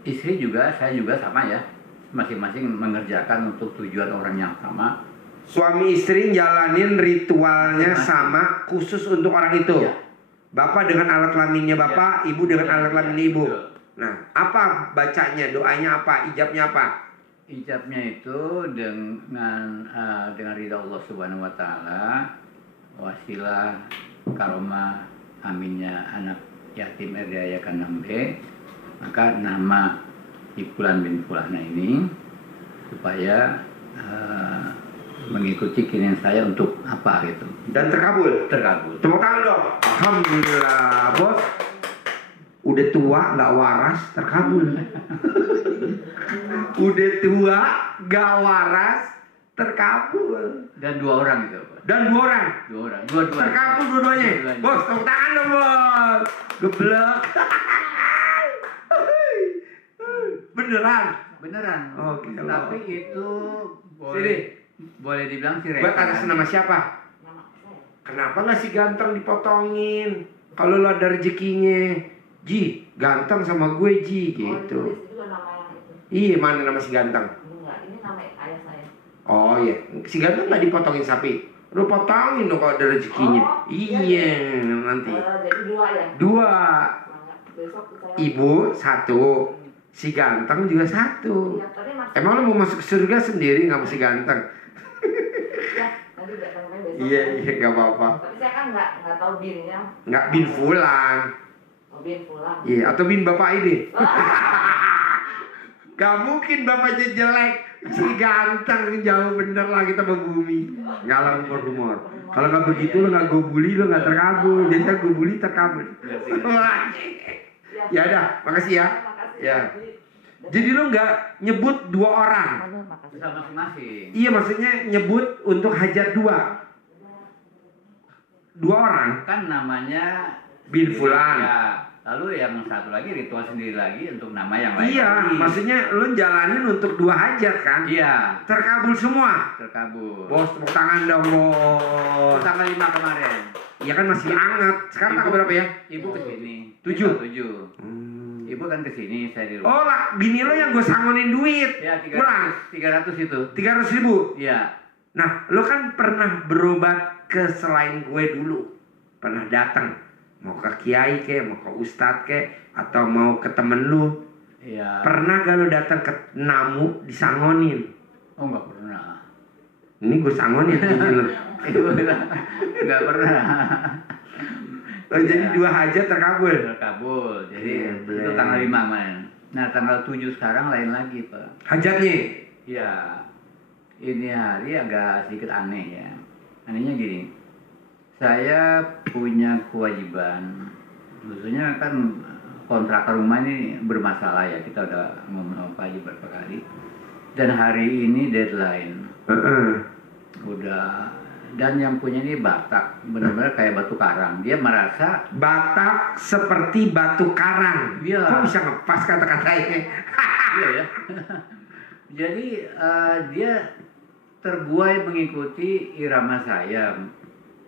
istri juga, saya juga sama ya, masing-masing mengerjakan untuk tujuan orang yang sama. Suami istri jalanin ritualnya sama khusus untuk orang itu. Ya. Bapak dengan alat kelaminnya bapak, ibu dengan alat kelaminnya ibu. Betul. Nah, apa bacanya? Doanya apa? Ijabnya apa? Ijabnya itu dengan ridha Allah Subhanahu Wa Taala, wasilah karomah aminnya anak yatim RDAI Kandang B, maka nama Fulan bin Fulana ini supaya mengikuti keinginan saya untuk apa gitu. Dan terkabul. Terkabul. Tepuk tangan dong. Alhamdulillah, bos. Udah tua, nggak waras, terkabul. Udah tua, nggak waras, terkabul. Dan 2 orang gitu, Pak. Dan 2 orang. 2 orang. Dua-duanya. Terkabul dua-duanya. Dua-duanya. Bos, tepuk tangan dong, bos. Geblek. Beneran. Beneran. Oke, Tapi itu Sini. boleh dibilang sih Buat atas nama siapa? Nama saya. Kenapa nggak si ganteng dipotongin? Kalau lo ada rezekinya, Ji, ganteng sama gue Ji, Oh, gitu. ditulis juga nama yang itu. Iya, mana nama si ganteng? Enggak, ini nama ayah saya. Oh iya, si ganteng nggak dipotongin sapi. Lo potongin dong kalau ada rezekinya. Oh, iya, Iya, nanti. Jadi 2 ya. 2, Semangat. Besok saya. ibu 1, si ganteng juga 1. Iya, tadi masih. Emang lo mau masuk surga sendiri nggak mesti ganteng? Ya, nanti datangnya besok. Iya, nggak apa-apa. Tapi saya kan nggak tahu binnya. Nggak bin Fulan. Oh, bin pulang. Iya, atau bin bapak ini. Gak mungkin bapaknya jelek, si ganteng, jauh bener lah kita sama bumi. Galang humor. Kalau nggak begitu lo nggak gue bully, lo nggak terkabul. Jadi gue bully terkabul. Ya udah, makasih ya. Ya. Jadi lo nggak nyebut 2 orang. bisa masing-masing. Iya, maksudnya nyebut untuk hajat 2 orang. Kan namanya Bin sendiri, Fulan. ya. Lalu yang satu lagi ritual sendiri lagi untuk nama yang lain. Iya, lagi. maksudnya lo jalanin untuk 2 hajat kan? Iya, Terkabul semua. terkabul. Bos, tepuk tangan dong, bos. Tanggal 5 kemarin. Iya kan masih hangat. Sekarang tanggal berapa ya? Ibu kesini. 7. 7. Ibu kan kesini, saya di rumah. Oh lah, bini lo yang gue sangonin duit. Ya, Pulang 300 itu. 300.000. Iya. Nah, lo kan pernah berobat ke selain gue dulu. Pernah datang. Mau ke kiai ke, mau ke ustadz ke, atau mau ke temen lu. Iya. Pernah gak lo datang ke namu disangonin? Oh, enggak pernah. Ini gue sangonin bini lo. Enggak pernah. Oh, jadi 2 hajat terkabul. Terkabul. Jadi Iya, itu tanggal 5 kemarin. Nah, tanggal 7 sekarang lain lagi, Pak. Hajatnya. Iya. ini hari agak sedikit aneh ya. Anehnya gini, saya punya kewajiban, khususnya kan kontraktor rumah ini bermasalah ya, kita udah ngomong sama Pak Haji berapa kali. Dan hari ini deadline. Udah, dan yang punya ini Batak, benar-benar kayak batu karang. Dia merasa Batak seperti batu karang. Iya. Kok bisa ngepas kata-katanya? iya ya. Jadi dia terbuai mengikuti irama saya.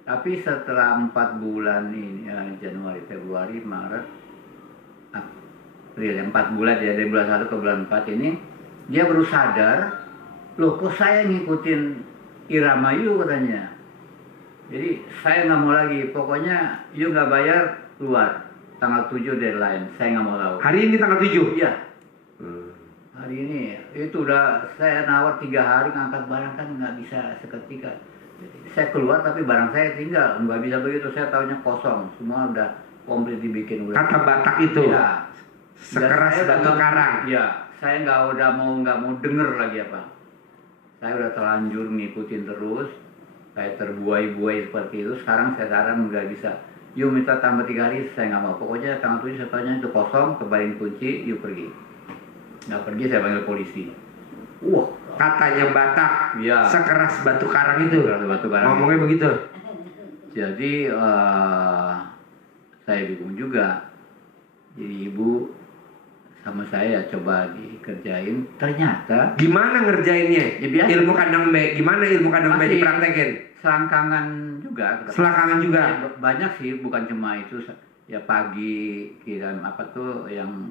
Tapi setelah 4 bulan ini, Januari, Februari, Maret, April, 4 bulan ya, dari bulan 1 ke bulan 4 ini, dia baru sadar, loh kok saya ngikutin irama you katanya. Jadi saya nggak mau lagi, pokoknya you nggak bayar, keluar. Tanggal 7 deadline, saya nggak mau tahu. Hari ini tanggal 7? Iya. Hari ini, itu udah saya nawar 3 hari ngangkat barang kan nggak bisa seketika. Saya keluar tapi barang saya tinggal, nggak bisa begitu, saya tahunya kosong, semua udah komplit dibikin udah. Kata Batak itu? Ya. Sekeras batu karang? Iya, saya nggak mau denger lagi apa. Saya udah terlanjur ngikutin terus, kayak terbuai-buai seperti itu. Sekarang saya saran nggak bisa. Yuk minta tambah 3 hari, saya nggak mau. Pokoknya tanggal 7 saya tanya itu kosong, kembaliin kunci, yuk pergi. Nggak pergi saya panggil polisi. Wah, Katanya Batak, Iya. sekeras batu karang itu. Sekeras batu karang. Ngomongnya begitu. Jadi saya bingung juga. Jadi ibu sama saya coba dikerjain, ternyata Gimana ngerjainnya? Ya, biasa. Ilmu kandang B. Gimana ilmu kandang B Masih. dipraktekin? selangkangan juga. Selangkangan juga. Ya, banyak sih, bukan cuma itu. Ya pagi kirim apa tuh yang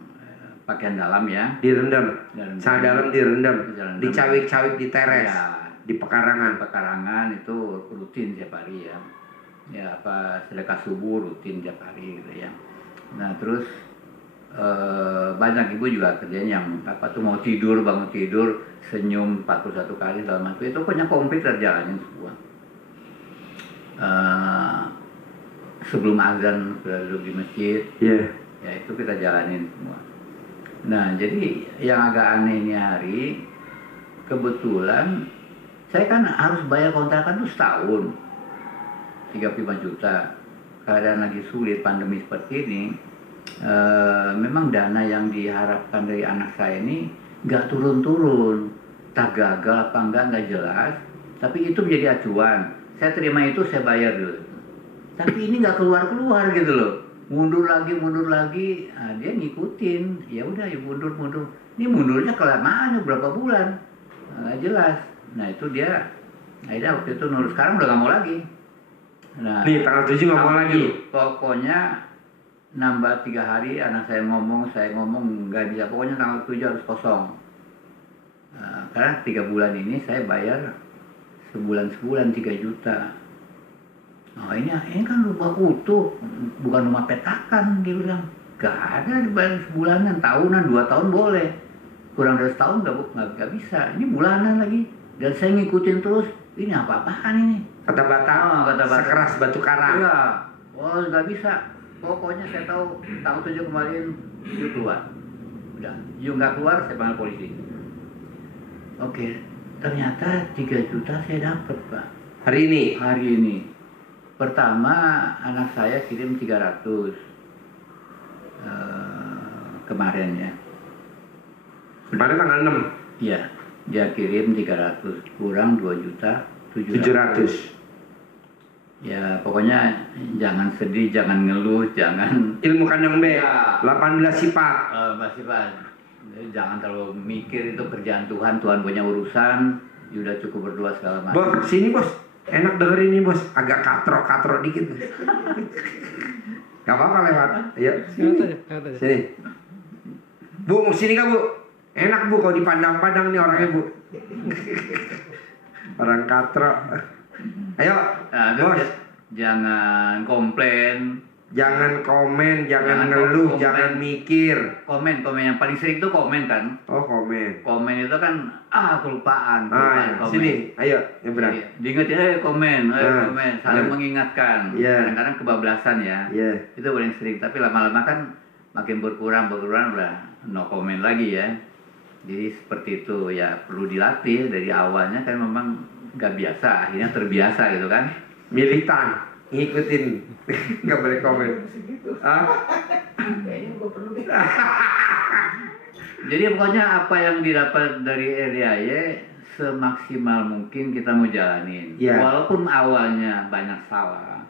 pakaian dalam ya. Direndam. Dan Sana dalam direndam. Direndam. Dicawik-cawik di teres. Ya, Di pekarangan. pekarangan itu rutin tiap hari ya. Ya apa sedekah subuh rutin tiap hari gitu ya. Nah terus banyak ibu juga kerjanya yang apa tuh mau tidur, bangun tidur, senyum 41 kali dalam itu punya komplit terjalanin semua. Sebelum azan sudah duduk di masjid, ya itu kita jalanin semua. Nah jadi yang agak aneh ini hari, kebetulan saya kan harus bayar kontrakan tuh setahun, 35 juta. Keadaan lagi sulit, pandemi seperti ini, memang dana yang diharapkan dari anak saya ini nggak turun-turun, tak gagal apa nggak jelas, tapi itu menjadi acuan. Saya terima itu, saya bayar dulu. Tapi ini nggak keluar-keluar gitu loh, mundur lagi, nah, dia ngikutin, ya udah ya mundur. Ini mundurnya kelamaan, berapa bulan, nggak jelas. Nah itu dia, akhirnya waktu itu nurut, sekarang udah nggak mau lagi. Nah, Nih tanggal 7 nggak mau lagi. Pokoknya nambah 3 hari anak saya ngomong nggak bisa, pokoknya tanggal 7 harus kosong. Karena 3 bulan ini saya bayar sebulan 3 juta. Nah ini kan rumah utuh, bukan rumah petakan, dia bilang. Gak ada dibayar sebulanan, tahunan, 2 tahun boleh, kurang dari setahun nggak bisa. Ini bulanan lagi, dan saya ngikutin terus. Ini apa-apaan ini? Kata Batak, Kata Batak. sekeras batu karang. Iya, oh nggak bisa. Pokoknya saya tahu tanggal 7 kemarin you keluar. Udah, you nggak keluar saya panggil polisi. Oke, ternyata 3 juta saya dapat Pak. Hari ini. Hari ini. Pertama anak saya kirim 300 kemarin ya. Kemarin tanggal 6. Iya, dia kirim 300 kurang 2 juta 700. Ya pokoknya jangan sedih, jangan ngeluh, jangan Ilmu kandang B. Ya. 18 sifat. Masih Pak, jangan terlalu mikir itu kerjaan Tuhan punya urusan, ya udah cukup berdoa segala macam. Bos, sini bos. Enak dengerin ini bos. Agak katro dikit. Gak apa-apa lewat. Ayo. Sini. Bu, mau sini kah bu? Enak bu kalau dipandang-pandang nih orangnya bu. Orang katro. Ayo, Nah, bos. jangan komplain. Jangan komen, jangan Jangan ngeluh, komen. jangan mikir. Komen yang paling sering itu komen kan. Oh komen. Komen itu kan kelupaan. Ah, komen. sini, ayo nyebrang. Iya, diingetin, komen, komen, saling mengingatkan. Iya. Kadang-kadang kebablasan ya. Iya. Itu paling sering. Tapi lama-lama kan makin berkurang udah no comment lagi ya. Jadi seperti itu ya, perlu dilatih dari awalnya kan, memang nggak biasa, akhirnya terbiasa gitu kan. Militan, ngikutin. Nggak boleh komen. Kayaknya gua perlu deh. Jadi pokoknya apa yang didapat dari RDAY semaksimal mungkin kita mau jalanin. Ya. Walaupun awalnya banyak salah,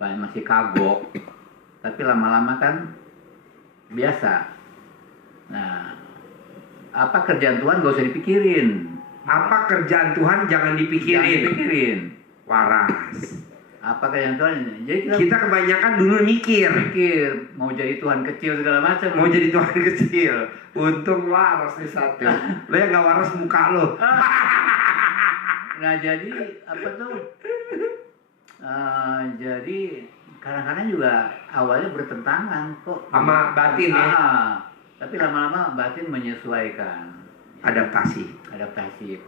masih kagok, tapi lama-lama kan biasa. Nah, apa kerjaan Tuhan gak usah dipikirin. Apa kerjaan Tuhan jangan Jangan dipikirin. dipikirin. Waras. Apa kerjaan Tuhan? Jadi Kita kebanyakan dulu mikir. mikir mau jadi Tuhan kecil segala macam. Mau jadi Tuhan kecil. Untung waras nih satu. Lo yang gak waras muka lo. Nah jadi apa tuh? Jadi kadang-kadang juga awalnya bertentangan kok. Sama batin ya. Tapi lama-lama batin menyesuaikan. Adaptasi.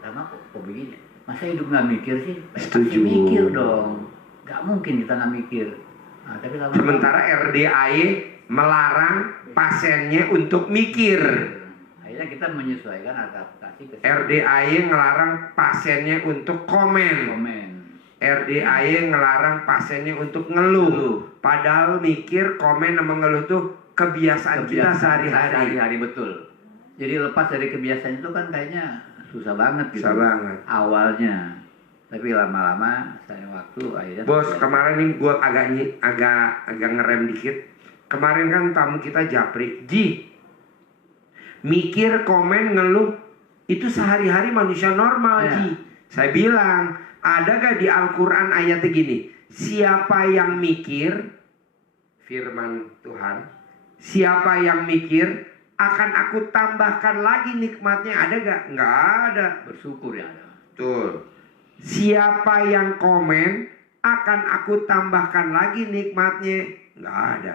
Karena kok begini? Masa hidup nggak mikir sih? Setuju. Pasti mikir dong. Nggak mungkin kita nggak mikir. Nah, tapi lama-lama. Sementara RDAY melarang pasiennya untuk mikir. Akhirnya kita menyesuaikan adaptasi ke RDAY ngelarang pasiennya untuk komen. RDAY ngelarang pasiennya untuk ngeluh. Padahal mikir, komen, sama ngeluh tuh kebiasaan kita sehari-hari. Betul. Jadi lepas dari kebiasaan itu kan kayaknya susah banget gitu. Susah banget. Awalnya. Tapi lama-lama saya waktu akhirnya. Bos, kemarin nih gue agak ngerem dikit. Kemarin kan tamu kita Japri. Ji, mikir, komen, ngeluh itu sehari-hari manusia normal, Ji. Saya bilang, ada gak di Al-Quran ayatnya gini? Siapa yang mikir, firman Tuhan, siapa yang mikir akan aku tambahkan lagi nikmatnya. Ada gak? Nggak ada. Bersyukur ya ada. Betul. Siapa yang komen akan aku tambahkan lagi nikmatnya. Nggak ada.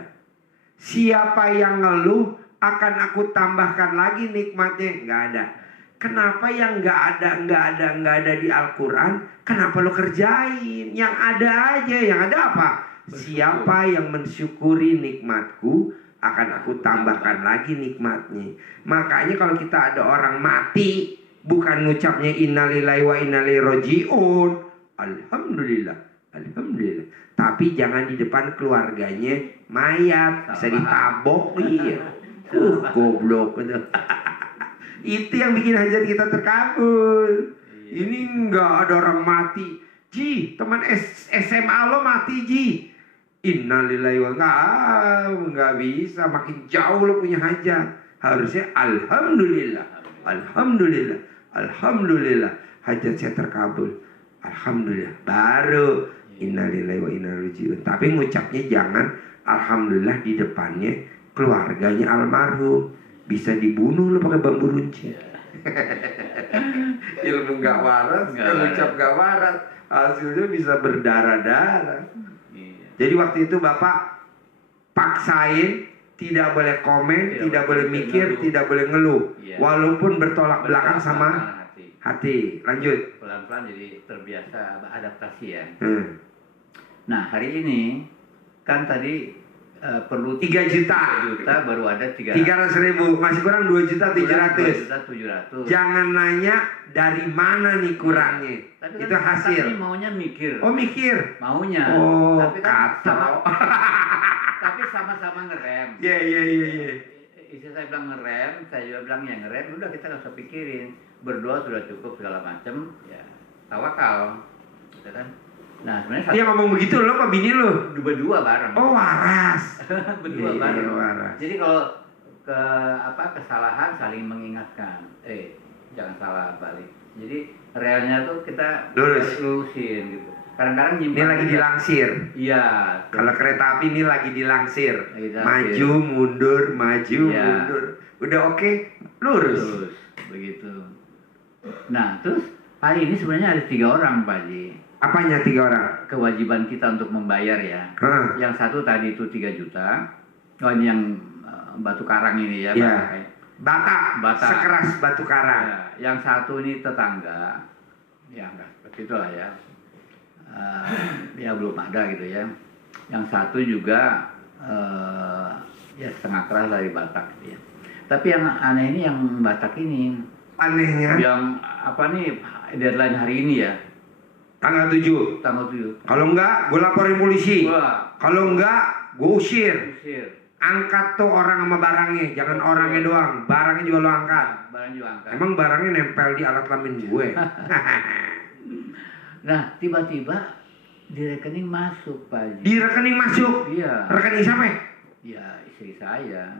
Siapa yang ngeluh akan aku tambahkan lagi nikmatnya. Nggak ada. Kenapa yang nggak ada di Al-Quran? Kenapa lo kerjain? Yang ada aja. Yang ada apa? Siapa yang mensyukuri nikmatku akan aku tambahkan lagi nikmatnya. Makanya kalau kita ada orang mati, bukan ngucapnya innalillahi wa inna ilaihi raji'un, alhamdulillah, alhamdulillah. Tapi jangan di depan keluarganya mayat, bisa ditabok. Iya. Goblok. Itu yang bikin hajat kita terkabul. Ini enggak ada orang mati. Ji, teman SMA lo mati, Ji. Innalillahi wa nggak bisa, makin jauh lo punya hajat. Harusnya alhamdulillah, alhamdulillah, alhamdulillah, hajat saya terkabul, alhamdulillah. Baru innalillahi wa inna ilaihi raji'un. Tapi ngucapnya jangan alhamdulillah di depannya keluarganya almarhum. Bisa dibunuh lo pakai bambu runcing. Ilmu nggak waras, ngucap nggak waras, hasilnya bisa berdarah-darah. Jadi waktu itu Bapak paksain tidak boleh komen, tidak boleh mikir, tidak boleh ngeluh. Walaupun bertolak belakang sama hati. Lanjut. Pelan-pelan jadi terbiasa adaptasi ya. Nah hari ini kan tadi perlu 3 juta baru ada 300.000. Masih kurang 2.700.000. 2.700.000. Jangan nanya dari mana nih kurangnya. Tapi itu kan, hasil. tapi maunya mikir. Oh mikir. Maunya. Oh tapi kan kacau. tapi sama-sama ngerem. Iya. Istri saya bilang ngerem, saya juga bilang ya ngerem. Udah kita nggak usah pikirin. Berdoa sudah cukup segala macam. Ya tawakal. Gitu kan. Nah sebenarnya Dia ngomong begitu lo apa bini lo? berdua bareng. Oh waras. Berdua bareng. Waras. Jadi kalau kesalahan saling mengingatkan. Jangan salah balik. Jadi realnya tuh kita lurusin gitu. Kadang-kadang ini lagi dilangsir. Iya. Kalau kereta api ini lagi dilangsir. Dilangsir. Maju mundur, mundur. Udah oke, lurus. Begitu. Nah terus hari ini sebenarnya ada 3 orang Pak Haji. Apanya 3 orang? Kewajiban kita untuk membayar ya. Yang satu tadi itu 3 juta. Oh ini yang batu karang ini ya. Bata. Sekeras batu karang. Ya, yang satu ini tetangga. Ya enggak seperti itulah ya. Ya belum ada gitu ya. Yang satu juga ya setengah keras dari Batak gitu ya. Tapi yang aneh ini yang Batak ini. Anehnya Yang apa nih deadline hari ini ya? tanggal 7. Tanggal 7. Kalau enggak, gue laporin polisi. Wah, Kalau enggak, gue usir. usir. Angkat tuh orang sama barangnya, jangan orangnya doang. Barangnya juga lo angkat. Barang juga angkat. Emang barangnya nempel di alat kelamin gue. Nah, tiba-tiba di rekening masuk, Pak Haji. Di rekening masuk. Iya. Rekening siapa? Ya, istri saya.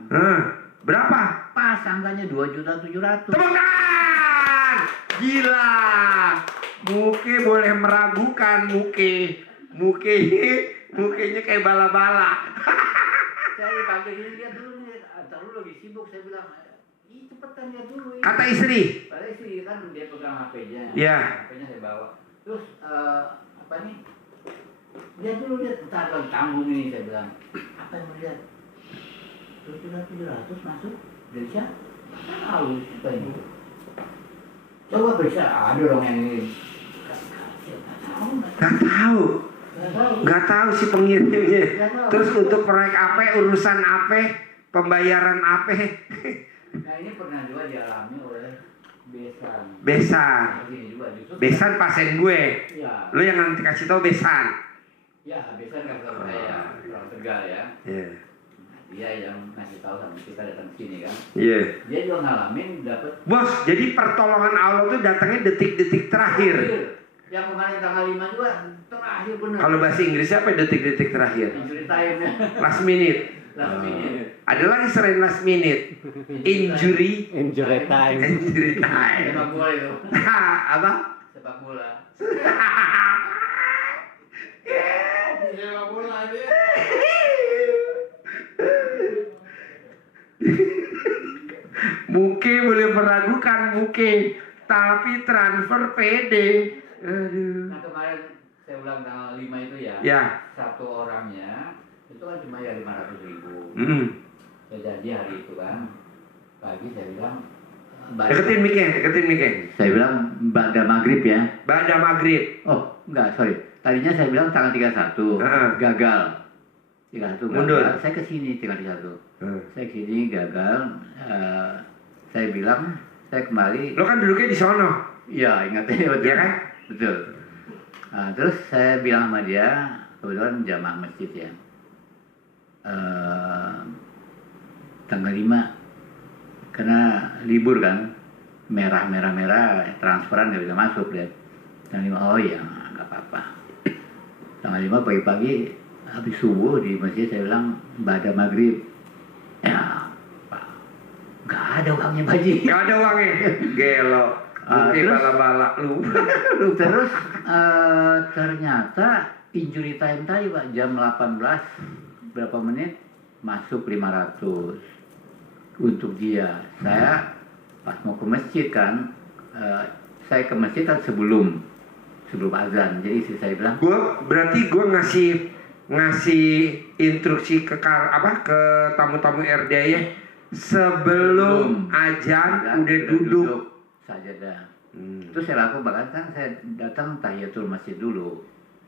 Berapa? Pas angkanya 2.700.000. Tepuk tangan! Gila. Muke boleh meragukan Muke. Mukenya kayak bala-bala. Saya dipanggil gini, lihat dulu nih, lu lagi sibuk, saya bilang, ih cepetan lihat dulu. Kata istri. Padahal istri kan dia pegang HP-nya. Iya. HP-nya saya bawa. Terus apa nih? Lihat dulu, lihat, ntar lagi tanggung ini, saya bilang. Apa yang mau lihat? 700 masuk dari siapa? Tahu siapa ini? Coba periksa, ada dong yang ini. Gak tahu si pengirimnya. Terus untuk proyek apa, urusan apa, pembayaran apa. Nah ini pernah juga dialami oleh Besan. Besan. Begini juga, justru Besan pasien gue. ya, Lo yang nanti kasih tahu Besan. ya Besan kan tahu saya orang Tegal ya. Iya. Dia yang ngasih tahu sama kita datang ke sini kan. Iya. Dia juga ngalamin dapat Bos, jadi pertolongan Allah tuh datangnya detik-detik terakhir. Yang kemarin tanggal 5 juga terakhir benar. Kalau bahasa Inggrisnya apa detik-detik terakhir? Injury time-nya. Last minute. Last minute. Ada lagi selain last minute. Injury Time. Injury time. Sepak bola itu. Apa? Sepak bola. Sepak bola dia. Muke boleh meragukan Muke, tapi transfer PD. Aduh. Nah kemarin saya ulang tanggal 5 itu ya. Ya. Satu orangnya itu kan cuma ya 500.000. Saya janji hari itu kan. Pagi saya bilang Deketin Mike. Saya bilang Ba'da maghrib ya. Ba'da maghrib. Oh enggak, sorry. Tadinya saya bilang tanggal 31 gagal. 31 Mundur. gagal. Saya kesini tanggal 31. Saya kesini gagal. Saya bilang saya kembali. Lo kan duduknya di sono. Iya ingatnya betul. Iya kan? Betul. Nah, terus saya bilang sama dia, kebetulan jamaah masjid ya. Tanggal 5 karena libur kan, merah transferan nggak bisa masuk dia. Tanggal 5 oh iya nggak apa-apa. Tanggal 5 pagi-pagi habis subuh di masjid saya bilang Ba'da maghrib. Ya Pak, nggak ada uangnya Pak Haji. Gak ada uangnya. Gelo. Mungkin terus- bala-bala lu. Terus ternyata injury time tadi Pak jam 18 berapa menit masuk 500 untuk dia. Saya pas mau ke masjid kan, saya ke masjid kan sebelum azan. Jadi istri saya bilang, Berarti gue ngasih instruksi ke tamu-tamu RDA sebelum azan udah duduk. sajadah. Terus saya lakukan bahkan kan saya datang tahiyatul masjid dulu,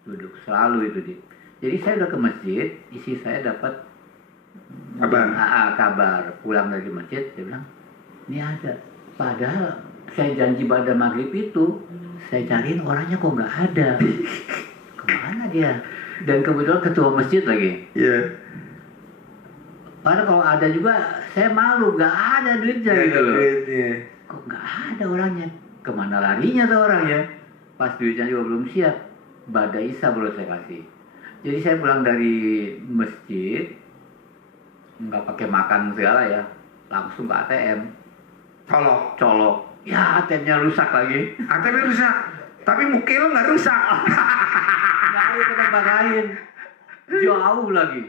duduk selalu itu di. Jadi saya udah ke masjid, isi saya dapat kabar pulang dari masjid. Dia bilang ini ada. Padahal saya janji pada maghrib itu saya cariin orangnya kok nggak ada. Kemana dia? Dan kebetulan ketua masjid lagi. Iya. Karena kalau ada juga saya malu nggak ada duitnya gitu loh. Kok nggak ada orangnya? Kemana larinya tuh orang ya? Pas duitnya juga belum siap. Ba'da Isya baru saya kasih. Jadi saya pulang dari masjid nggak pakai makan segala ya, langsung ke ATM. Colok. Ya ATM-nya rusak lagi. ATM rusak. Tapi muka lo nggak rusak. Nggak ada ke tempat lain. Jauh lagi.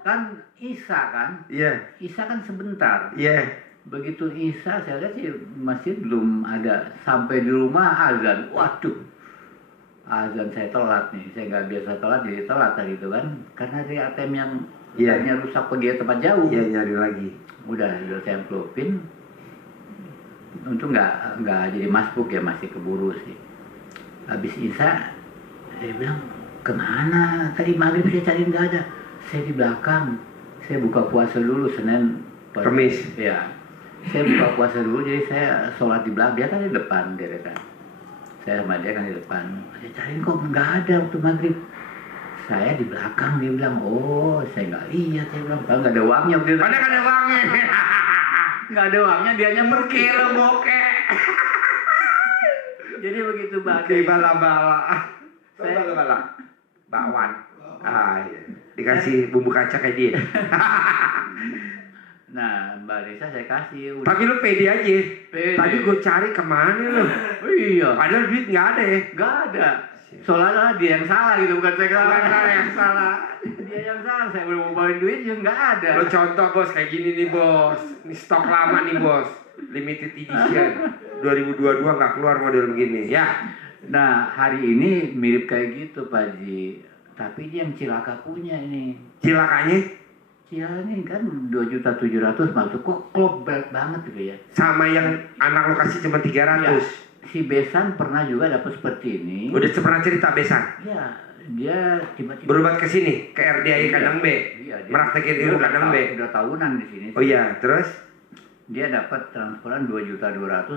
Kan Isya kan? Iya. Isya kan sebentar. Iya. Begitu Isya saya lihat sih masjid belum ada. Sampai di rumah azan. Waduh. Azan saya telat nih. Saya nggak biasa telat jadi telat tadi itu kan. Karena dari ATM yang ATM-nya rusak pergi ke tempat jauh. Iya, nyari lagi. Udah saya amplopin. Untung nggak jadi masbuk ya, masih keburu sih. Habis Isya saya bilang kemana? Tadi maghrib saya cari nggak ada. Saya di belakang. Saya buka puasa dulu Senin Kemis. Ya. Saya buka puasa dulu, jadi saya sholat di belakang, dia kan di depan, deretan. Saya sama dia kan di depan. Saya cariin kok nggak ada waktu maghrib. Saya di belakang, dia bilang, oh saya nggak lihat. Saya bilang, nggak ada uangnya waktu itu. Padahal ada uangnya. Nggak ada uangnya, dianya pergi. Kilo bokeh. Jadi begitu Oke, badai. bala-bala. Saya- Bala-bala. Bakwan. Ah, iya. Dikasih bumbu kacang kayak dia. Nah, Mbak Lisa saya kasih. Tapi lu pede aja. Pede. Tadi gue cari kemana lu? Oh, iya, Padahal duit nggak ada ya. nggak ada. Soalnya dia yang salah gitu, bukan saya Bukan saya yang salah. Dia yang salah, saya belum mau bawain duit juga nggak ada. Lo contoh bos kayak gini nih bos. Ini stok lama nih bos. Limited edition. 2022 nggak keluar model begini. Ya. Nah, hari ini mirip kayak gitu Pak Haji. Tapi dia yang cilaka punya ini. Cilakanya Cilaka ini kan 2.700.000 maksud kok klop berat banget gitu ya. sama yang anak lo kasih cuma 300. Si Besan pernah juga dapat seperti ini. Udah pernah cerita Besan. Ya, dia tiba-tiba Berobat ke sini ke RDI Kandang B. Iya, dia- Meraktekin dia ilmu udah Kandang B. Udah tahunan di sini. Oh iya, terus Dia dapat transferan 2.200.000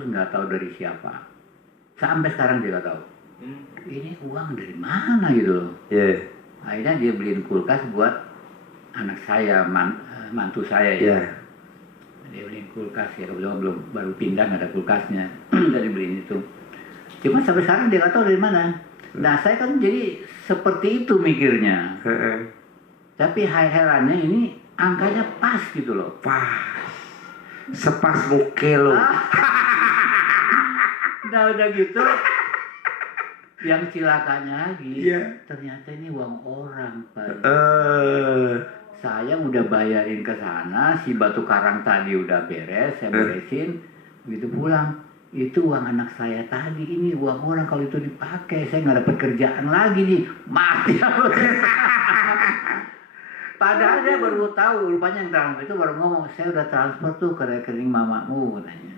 nggak tahu dari siapa. Sampai sekarang dia nggak tahu. Ini uang dari mana gitu loh. ya. Akhirnya dia beliin kulkas buat anak saya, mantu saya Ya. ya. Dia beliin kulkas ya, kebetulan belum baru pindah nggak ada kulkasnya. Dari beliin itu. Cuma sampai sekarang dia nggak tahu dari mana. Nah saya kan jadi seperti itu mikirnya. Heeh. Tapi herannya ini angkanya pas gitu loh. Pas. Sepas muke lo. Nah udah gitu, yang cilakanya lagi, Iya. ternyata ini uang orang Pak. Eh. Saya udah bayarin ke sana, si batu karang tadi udah beres, saya beresin, begitu pulang. Itu uang anak saya tadi, ini uang orang, kalau itu dipakai, saya nggak dapat kerjaan lagi nih, mati aku. Padahal dia baru tahu, rupanya yang transfer itu baru ngomong, saya udah transfer tuh ke rekening mamamu, katanya.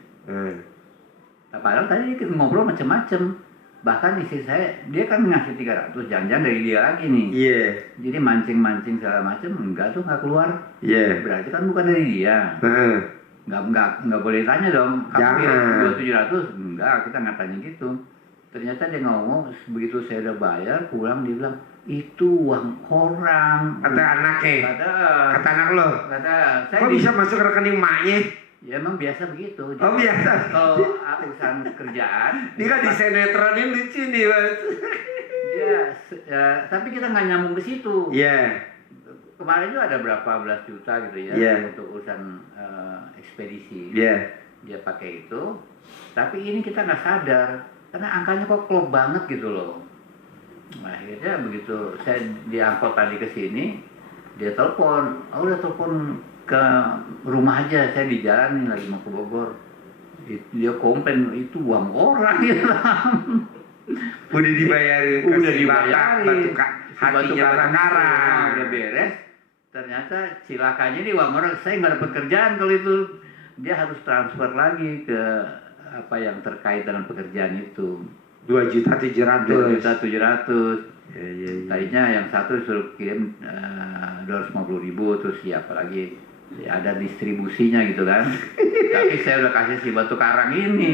Nah, padahal tadi dia ngobrol macam-macam. Bahkan istri saya, dia kan ngasih 300, jangan-jangan dari dia lagi nih. Iya. Jadi mancing-mancing segala macam, enggak tuh nggak keluar. Iya. Berarti kan bukan dari dia. Heeh. Nggak boleh tanya dong. Kamu Jangan. 2.700? Enggak, kita nggak tanya gitu. Ternyata dia ngomong, begitu saya udah bayar, pulang dia bilang, itu uang orang. Kata anaknya. Kata anak lo. Kata, saya Kok bisa masuk ke rekening maknya? Ya emang biasa begitu. Oh biasa. Kalau urusan kerjaan, Ini kan di sinetronin lucu nih mas. ya, tapi kita nggak nyambung ke situ. Iya. Kemarin juga ada berapa belas juta gitu ya Yeah. untuk urusan ekspedisi. Iya. Dia pakai itu, tapi ini kita nggak sadar karena angkanya kok klop banget gitu loh. Nah, akhirnya begitu saya diangkut tadi ke sini, dia telepon, udah telepon ke rumah aja, saya di jalan nih lagi mau ke Bogor. Dia komplain itu uang orang gitu. Udah dibayarin. Udah kasih dibayarin. Hatinya batu karang. Udah beres. Ternyata cilakanya ini uang orang, saya nggak dapat kerjaan kalau itu. Dia harus transfer lagi ke apa yang terkait dengan pekerjaan itu. 2.700.000. 2.700.000. Iya iya. Tadinya yang satu disuruh kirim 250.000, terus siapa lagi? Ya, ada distribusinya gitu kan. Tapi saya udah kasih si batu karang ini,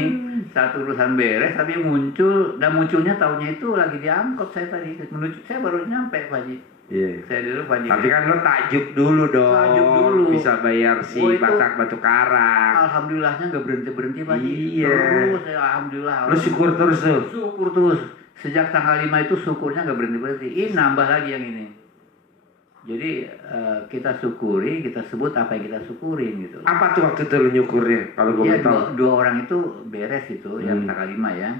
satu urusan beres, tapi munculnya tahunnya itu lagi diangkut saya tadi. Menuju saya baru nyampe Pak Haji. Iya. Saya dulu Pak Haji. Tapi kan lo takjub dulu dong. Takjub dulu. Bisa bayar si Oh, itu- Batak batu karang. Alhamdulillahnya nggak berhenti Pak Haji. Iya. Terus saya alhamdulillah. Lo syukur terus tuh. Syukur terus. Sejak tanggal 5 itu syukurnya nggak berhenti. Ini nambah lagi yang ini. Jadi kita syukuri, kita sebut apa yang kita syukurin gitu. Apa tuh waktu itu lo nyukurnya? Kalau gue Iya, tahu. dua orang itu beres itu, yang tanggal 5 ya.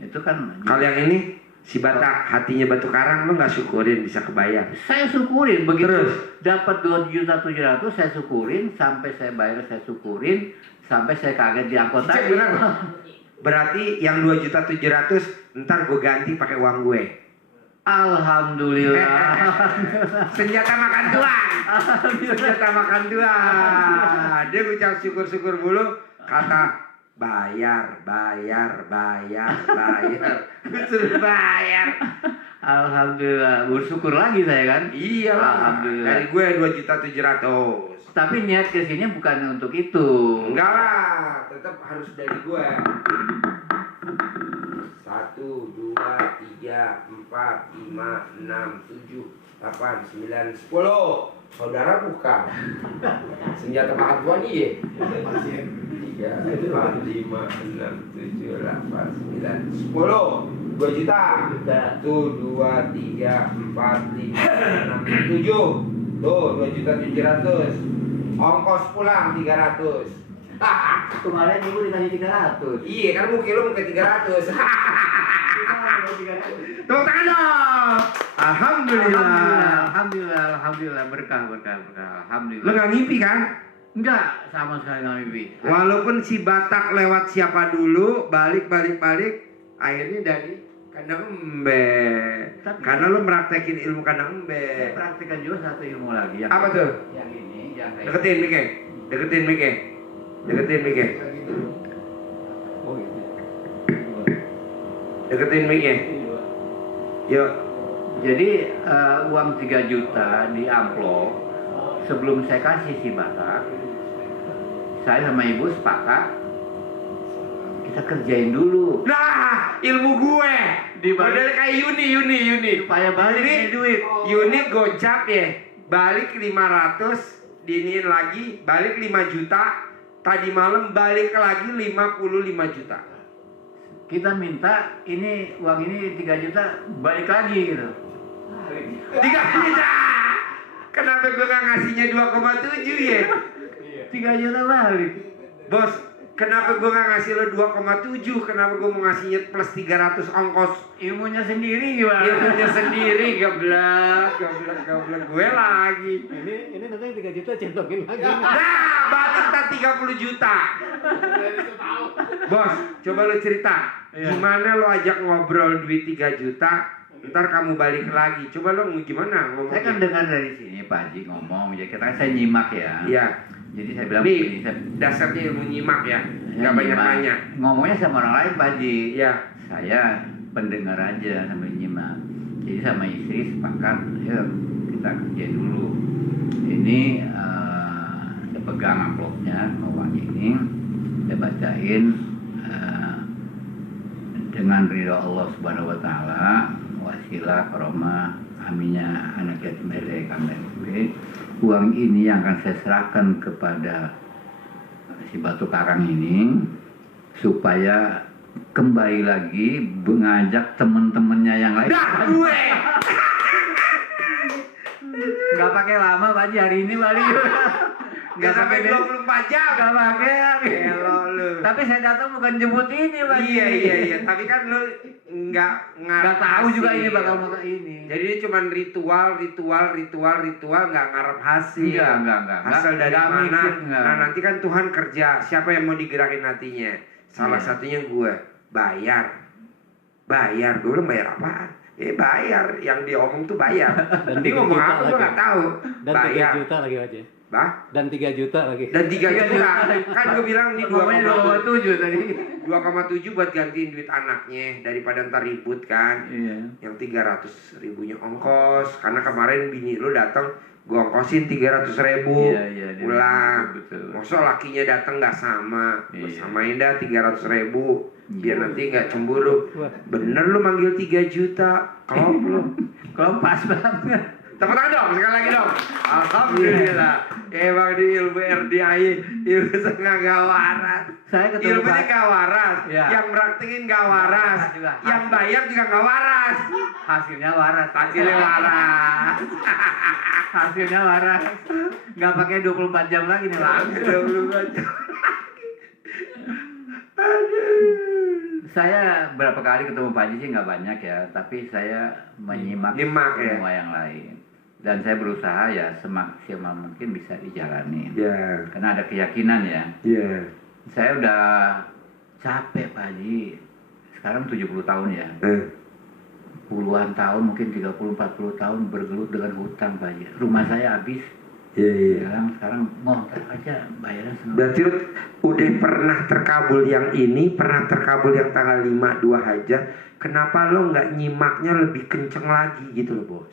Itu kan Kalau yang ini si Batak hatinya batu karang lo nggak syukurin bisa kebayar. saya syukurin begitu Terus? dapat 2.700.000 saya syukurin, sampai saya bayar saya syukurin, sampai saya kaget diangkut Cek, tadi. bener. Berarti yang 2.700.000 ntar gue ganti pakai uang gue. Alhamdulillah. Senjata makan tuan. Senjata makan tuan. Dia ucap syukur-syukur dulu, kata bayar. Gue suruh bayar. Alhamdulillah, bersyukur lagi saya kan. Iya lah. Alhamdulillah. Dari gue 2.700.000. Tapi niat kesini bukan untuk itu. Enggak lah, tetap harus dari gue. 1, 2, 3, 4, 5, 6, 7, 8, 9, 10. Saudara bukan. Senjata makan Tuhan iya. 3, 4, 5, 6, 7, 8, 9, 10. 2 juta. 1, 2, 3, 4, 5, 6, 7. Tuh 2.700.000. Ongkos pulang 300. Kemarin ibu dikasih 300. Iya kan mungkin lu ke 300. Tepuk tangan dong. Alhamdulillah, berkah. Lu Alhamdulillah. nggak ngimpi kan? Enggak, sama sekali nggak mimpi. Walaupun si Batak lewat siapa dulu, balik, akhirnya dari kandang embe. Karena lu meraktekin ilmu kandang embe. Saya praktekkan juga satu ilmu lagi. Yang Apa tuh? Yang ini, yang kayak Deketin Mike. Oh gitu. Deketin Mike. Yuk. Jadi uang 3 juta di amplop sebelum saya kasih si Batak, saya sama ibu sepakat kita kerjain dulu. Nah, ilmu gue. Model kayak Yuni. Supaya balik nih duit. Yuni gocap ya. Balik 500, diinin lagi, balik 5 juta. Tadi malam balik lagi 55 juta. Kita minta ini uang ini 3 juta balik lagi gitu. 3 juta. Kenapa gue gak ngasihnya 2,7 ya? 3 juta balik. Bos, kenapa gue gak ngasih lo 2,7? Kenapa gue mau ngasihnya plus 300 ongkos? Ilmunya sendiri gimana? Ilmunya sendiri, gablak gue lagi. Ini nanti 3 juta centokin lagi. Nah, balik tak 30 juta. Bos, coba lo cerita. Iya. Gimana lo ajak ngobrol duit 3 juta, ntar kamu balik lagi. Coba lo gimana ngomong? Saya kan dengar dari sini Pak Haji ngomong, ya kita saya nyimak ya. Iya. Jadi saya bilang Nih, begini, saya dasarnya ilmu nyimak ya. saya Nggak banyak nyimak. nanya. Ngomongnya sama orang lain Pak Haji. Iya. Saya pendengar aja sambil nyimak. Jadi sama istri sepakat, ya kita kerja dulu. Ini saya pegang amplopnya, uang ini, saya bacain dengan ridho Allah Subhanahu Wa Taala, wasilah karomah aminnya anak yatim kami. Uang ini yang akan saya serahkan kepada si Batu Karang ini supaya kembali lagi mengajak teman-temannya yang lain. Dah gue. Nggak pakai lama Pak Haji, hari ini balik. Nggak sampai 24 jam. Nggak pakai hari. Elo lu. Tapi saya datang bukan jemput ini Pak Haji. Iya. Tapi kan lu nggak Nggak tahu juga ini bakal hasil. makan ini. Jadi ini cuma ritual, nggak ngarep hasil. Enggak. Hasil dari Nggak mana? mikir, nggak. Nah nanti kan Tuhan kerja. Siapa yang mau digerakin hatinya? Salah Iya. satunya gue. Bayar. Gue bilang bayar apaan? Bayar. Yang dia omong tuh bayar. Dan Dia 3 ngomong juta apa gue lagi. nggak tahu. Dan Bayar. 3 juta lagi aja. Bah? Dan 3 juta lagi. Dan 3 juta. Kan gue bilang nih Ngomongnya 2,7 tadi. 2,7 buat gantiin duit anaknya daripada ntar ribut kan. Iya. Yang 300.000-nya ongkos karena kemarin bini lu datang gue ongkosin 300.000 Iya, dia pulang. betul. Masa lakinya datang nggak sama, Iya. samain dah 300.000 biar Iya. nanti nggak cemburu. Bener lu manggil 3 juta, klop lu. Kalau pas banget. Tepuk tangan dong, sekali lagi dong. Alhamdulillah. Emang di ilmu RDI, ilmu setengah gak waras. Saya ketemu Ilmunya Pak. gak waras, Ya. yang praktekin gak waras, Juga. yang bayar juga gak waras. Hasilnya waras. Hasilnya waras. Hasilnya waras. Nggak pakai 24 jam lagi nih Pak. Lagi 24 jam. Saya berapa kali ketemu Pak Haji sih nggak banyak ya, tapi saya menyimak Nyimak, ya. semua yang lain. Dan saya berusaha ya semaksimal mungkin bisa dijalani. Ya, Karena ada keyakinan ya. ya. Saya udah capek Pak Haji. Sekarang 70 tahun ya. Puluhan tahun, mungkin 30-40 tahun bergelut dengan hutang Pak Haji. Rumah saya habis Iya. Sekarang ngontrak aja bayarnya senang. Berarti lu udah pernah terkabul yang ini, pernah terkabul yang tanggal 5 2 hajat. Kenapa lo nggak nyimaknya lebih kenceng lagi gitu loh bos?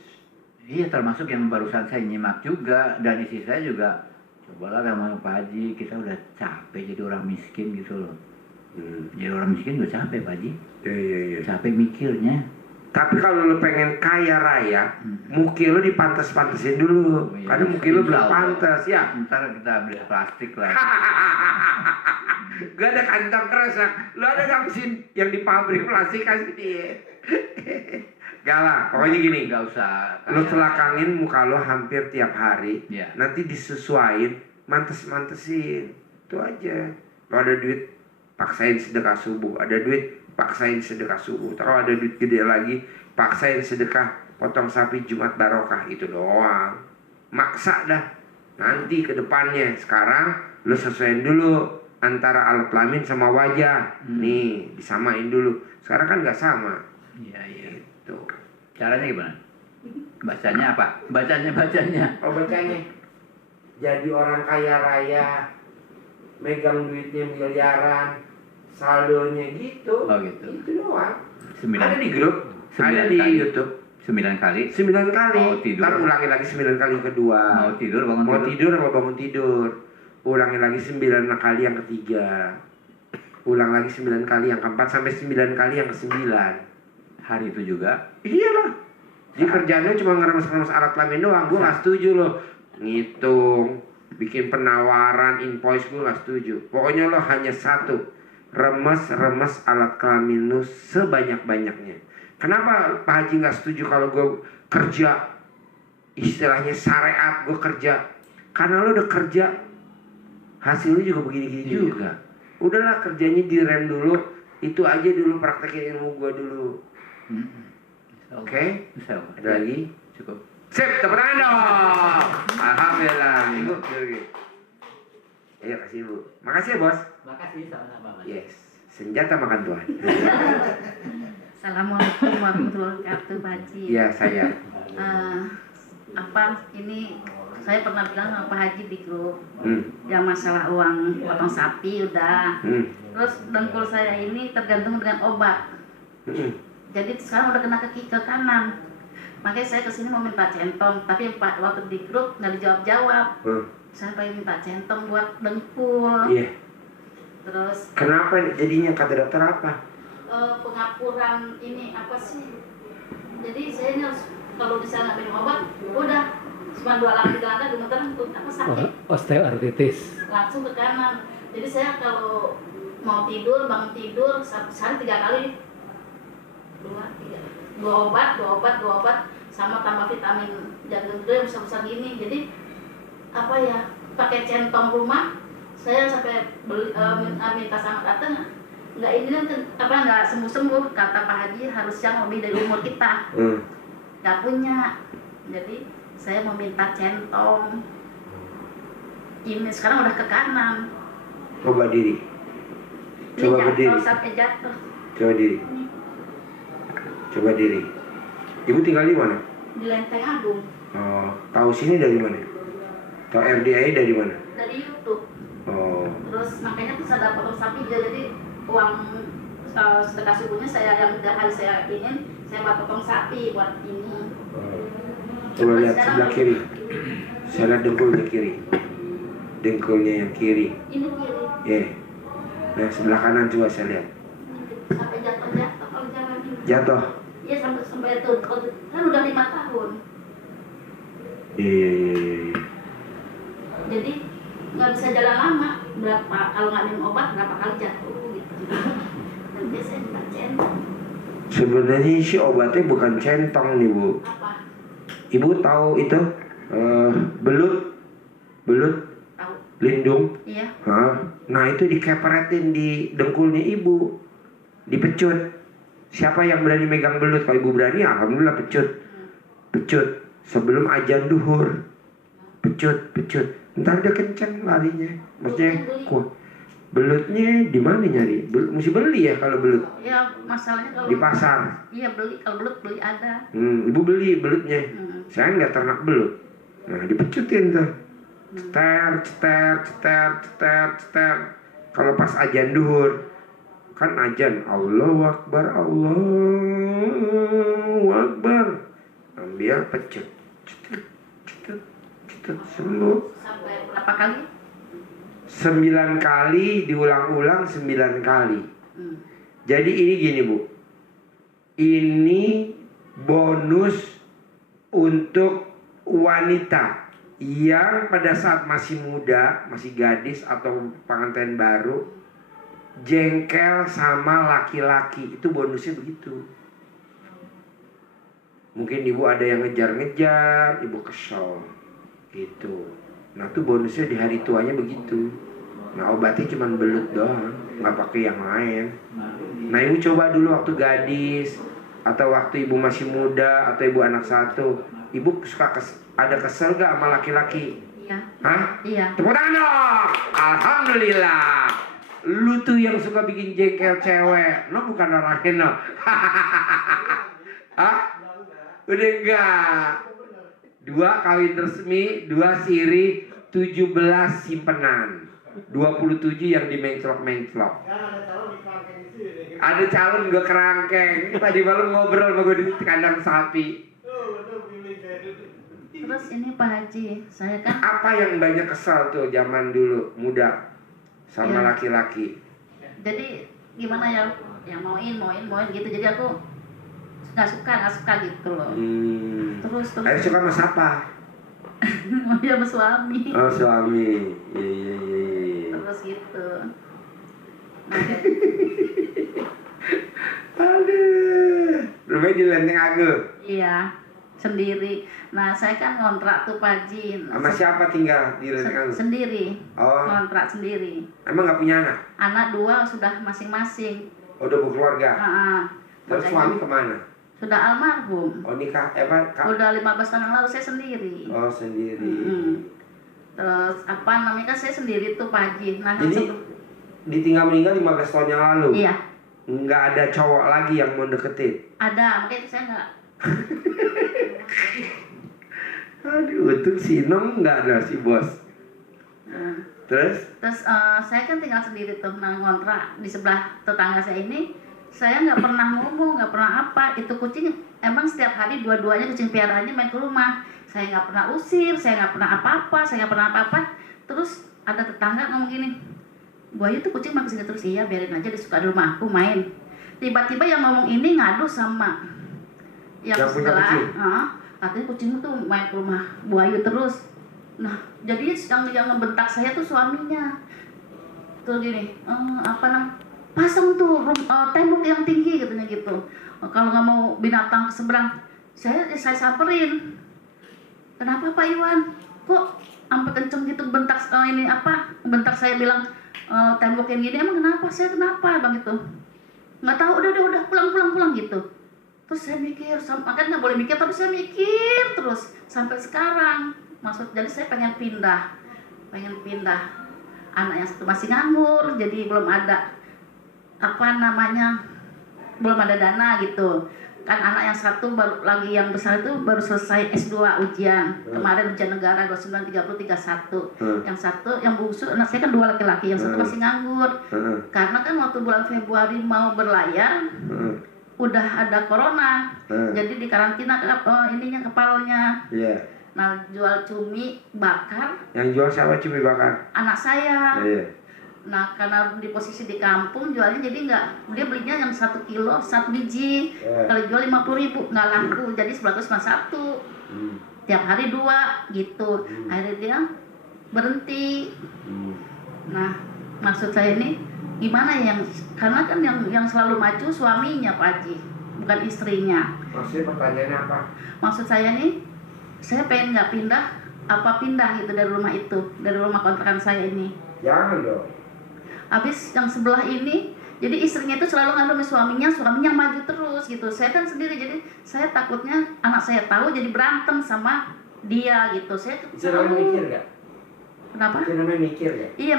Iya, termasuk yang barusan saya nyimak juga, dan istri saya juga. Cobalah sama Pak Haji, kita udah capek jadi orang miskin gitu loh. Jadi orang miskin juga capek Pak Haji. Iya. Capek mikirnya. Tapi kalau lo pengen kaya raya, muki lo dipantes-pantesin dulu. Oh, iya. Karena muki lo belum Insya Allah. pantes ya. Ntar kita beli plastik lah. Gak ada kantong kresek. Lo ada gak mesin yang di pabrik plastik kasih dia. Gak lah, pokoknya gini. Gak usah. Lo selakangin muka lo hampir tiap hari. Iya. Nanti disesuaiin, mantes-mantesin. Itu aja. Lo ada duit, paksain sedekah subuh. Ada duit, paksain sedekah subuh. Kalau ada duit gede lagi, paksain sedekah potong sapi Jumat barokah. Itu doang. Maksa dah. Nanti ke depannya. Sekarang lo sesuaiin dulu antara alat kelamin sama wajah. Nih, disamain dulu. Sekarang kan gak sama. Iya. Gitu. Caranya gimana? Bacanya apa? Bacanya. Oh bacanya. Jadi orang kaya raya, megang duitnya miliaran, saldonya gitu. Oh gitu. Itu doang. 9 Ada di grup, ada di kali. YouTube. 9 kali. 9 kali. Mau tidur. Ntar ulangi lagi 9 kali yang kedua. Mau tidur bangun Mau tidur. tidur apa bangun tidur. Ulangi lagi 9 kali yang ketiga. Ulang lagi 9 kali yang keempat sampai 9 kali yang ke-9. Hari itu juga. Iyalah. Di kerjaannya cuma ngeremes-ngeremes alat kelamin doang. Gue gak setuju loh. Ngitung, bikin penawaran, invoice, gue gak setuju. Pokoknya lo hanya satu. Remes-remes alat kelamin lo sebanyak-banyaknya. Kenapa Pak Haji gak setuju kalau gue kerja? Istilahnya syariat, gue kerja. Karena lo udah kerja, hasilnya juga begini-gini juga. Udahlah kerjanya direm dulu. Itu aja dulu, praktekin ilmu gue dulu. Oke? Ada lagi? Cukup. Sip, tepuk tangan dong. Alhamdulillah. Ibu, pergi. Ayo kasih ibu. Makasih ya bos. Makasih sama-sama Mas. Yes. Senjata makan Tuhan. Assalamualaikum warahmatullahi wabarakatuh Pak Haji. Iya saya. Ini saya pernah bilang sama Pak Haji di grup yang masalah uang potong sapi udah. Terus dengkul saya ini tergantung dengan obat. Jadi sekarang udah kena ke kanan. Makanya saya kesini mau minta centong, tapi waktu di grup nggak dijawab-jawab. Saya pengen minta centong buat dengkul. Iya. Terus Kenapa jadinya kata dokter apa? pengapuran ini apa sih? Jadi saya ini harus kalau bisa nggak minum obat, udah cuma 2 langkah 3 langkah gemeteran apa sakit. Osteoartritis. Langsung ke kanan. Jadi saya kalau mau tidur, bangun tidur sehari 3 kali. 2 obat sama tambah vitamin jantung yang besar-besar gini. Jadi apa ya, pakai centong rumah saya sampai minta sama datang nggak ini kan nggak sembuh kata Pak Haji harus yang lebih dari umur kita. Nggak punya, jadi saya mau minta centong ini sekarang udah ke kanan. Coba diri. Ini Coba berdiri. jatuh sampai jatuh. Coba diri. Coba diri. Ibu tinggal di mana? Di Lenteng Agung. Oh, tahu sini dari mana? Tahu RDA dari mana? Dari YouTube. Oh, Terus makanya tuh saya potong sapi jadi uang sedekah subuhnya saya yang tiap hari saya ingin saya buat potong sapi buat ini. coba lihat sebelah kiri. Saya lihat dengkulnya kiri. Dengkulnya yang kiri. Ini kiri. Nah sebelah kanan coba saya lihat. Sampai jatuh kalau jalan ini. Jatuh. Iya sampai itu kan udah 5 tahun. Iya. Jadi nggak bisa jalan lama. Berapa kalau nggak minum obat berapa kali jatuh gitu. Dan biasanya minta centong. Sebenarnya si obatnya bukan centong nih bu. Apa? Ibu tahu itu belut Tahu? lindung. Iya. Nah itu dikepretin di dengkulnya ibu, dipecut. Siapa yang berani megang belut? Kalau ibu berani, alhamdulillah pecut. Sebelum ajan duhur, pecut. Ntar dia kenceng larinya. Maksudnya, belutnya di mana nyari? Mesti beli ya kalau belut. Ya masalahnya kalau Di pasar. Iya beli, kalau belut beli ada. Ibu beli belutnya. Saya nggak ternak belut. Nah dipecutin tuh. ceter. Kalau pas ajan duhur, kan ajan Allahu Akbar, Allahu Akbar, ambil pecet, cetet, sembuh. Sampai berapa kali? 9 kali diulang-ulang 9 kali. Jadi ini gini Bu, ini bonus untuk wanita yang pada saat masih muda, masih gadis atau pengantin baru, jengkel sama laki-laki, itu bonusnya begitu. Mungkin ibu ada yang ngejar-ngejar, ibu kesel gitu. Nah itu bonusnya di hari tuanya begitu. Nah obatnya cuma belut doang, nggak pakai yang lain. Nah ibu coba dulu waktu gadis, atau waktu ibu masih muda, atau ibu anak satu, ibu suka ada kesel gak sama laki-laki? Iya. Hah? Iya. Tepuk tangan dong. Alhamdulillah. Lu tuh yang suka bikin jengkel cewek. No bukan orangnya no. Hah? Udah enggak. 2 kawin resmi, 2 siri, 17 simpenan. 27 yang dimenclok-menclok. Ada calon gue kerangkeng. Tadi malam ngobrol sama gue di kandang sapi. Terus ini Pak Haji, saya kan Apa yang banyak kesal tuh zaman dulu muda sama Ya. laki-laki? jadi gimana ya, yang mauin gitu. Jadi aku nggak suka gitu loh. Terus Ayo suka sama siapa? ya sama suami. Oh suami. Iya. Terus gitu. Nah, Aduh. Rumahnya di Lenteng Agung. iya, sendiri. Nah, saya kan ngontrak tuh Pak Haji. Sama siapa tinggal di Lenteng Agung? Sendiri. Oh, Ngontrak sendiri. emang nggak punya anak? Anak 2 sudah masing-masing. Oh, udah berkeluarga. Terus Makanya suami kemana? sudah almarhum. Oh nikah, Udah 15 tahun yang lalu saya sendiri. Oh sendiri. Terus apa namanya, kan saya sendiri tuh Pak Haji. Nah, Jadi ditinggal meninggal 15 tahun yang lalu. iya, Nggak ada cowok lagi yang mau deketin. ada. Makanya itu saya nggak. Aduh, untung si Nong nggak ada si bos. Terus? Terus saya kan tinggal sendiri tuh, nah ngontrak di sebelah tetangga saya ini. Saya nggak pernah ngomong, nggak pernah apa. Itu kucing emang setiap hari dua-duanya kucing peliharaannya main ke rumah. Saya nggak pernah usir, saya nggak pernah apa-apa. Terus ada tetangga ngomong gini, Buayu tuh kucing main kesini terus. Iya, biarin aja, dia suka di rumah aku main. Tiba-tiba yang ngomong ini ngadu sama yang Yang punya sebelah. kucing? Katanya kucingmu tuh main ke rumah Buayu terus. Nah, jadi yang ngebentak saya tuh suaminya. Tuh gini, pasang tuh tembok yang tinggi katanya gitu. Kalau nggak mau binatang ke seberang, saya samperin. Kenapa Pak Iwan? Kok sampai kenceng gitu bentak bentak saya bilang tembok yang gini, emang kenapa? Saya kenapa bang itu? Nggak tahu, udah pulang gitu. Terus saya mikir, kan nggak boleh mikir, tapi saya mikir terus sampai sekarang. Jadi saya pengen pindah. Anak yang satu masih nganggur, jadi belum ada belum ada dana gitu. Kan anak yang satu yang besar itu baru selesai S2 ujian. Kemarin ujian negara 29, 30, 31. Yang satu, yang bungsu, anak saya kan 2 laki-laki, yang satu masih nganggur. Karena kan waktu bulan Februari mau berlayar, udah ada corona. Jadi di karantina kepalanya. Iya. Nah, jual cumi bakar. Yang jual siapa cumi bakar? Anak saya. Iya. Nah, karena di posisi di kampung jualnya, jadi dia belinya yang 1 kilo 1 biji. Kalau jual 50.000 nggak laku, jadi sebelah cuma 1. Tiap hari 2 gitu. Akhirnya dia berhenti. Nah, maksud saya ini gimana karena kan yang selalu maju suaminya Pak Haji, bukan istrinya. Maksudnya pertanyaannya apa? Maksud saya nih, saya pengen nggak pindah gitu dari rumah itu, dari rumah kontrakan saya ini. Jangan dong. Habis yang sebelah ini, jadi istrinya itu selalu ngadu sama suaminya maju terus gitu. Saya kan sendiri, jadi saya takutnya anak saya tahu jadi berantem sama dia gitu. Saya Jangan mikir nggak? Kenapa? Itu namanya mikir nggak? Iya,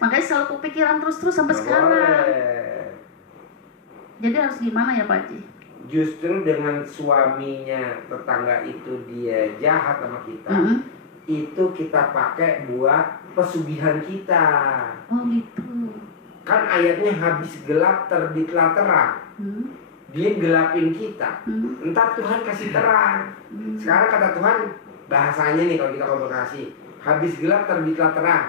makanya selalu kepikiran terus sampai sekarang. Boleh. Jadi harus gimana ya Pak Haji? Justru dengan suaminya tetangga itu dia jahat sama kita, itu kita pakai buat pesugihan kita. Oh gitu. Kan ayatnya habis gelap terbitlah terang. Dia gelapin kita. Entar Tuhan kasih terang. Sekarang kata Tuhan, bahasanya nih kalau kita komunikasi, habis gelap terbitlah terang.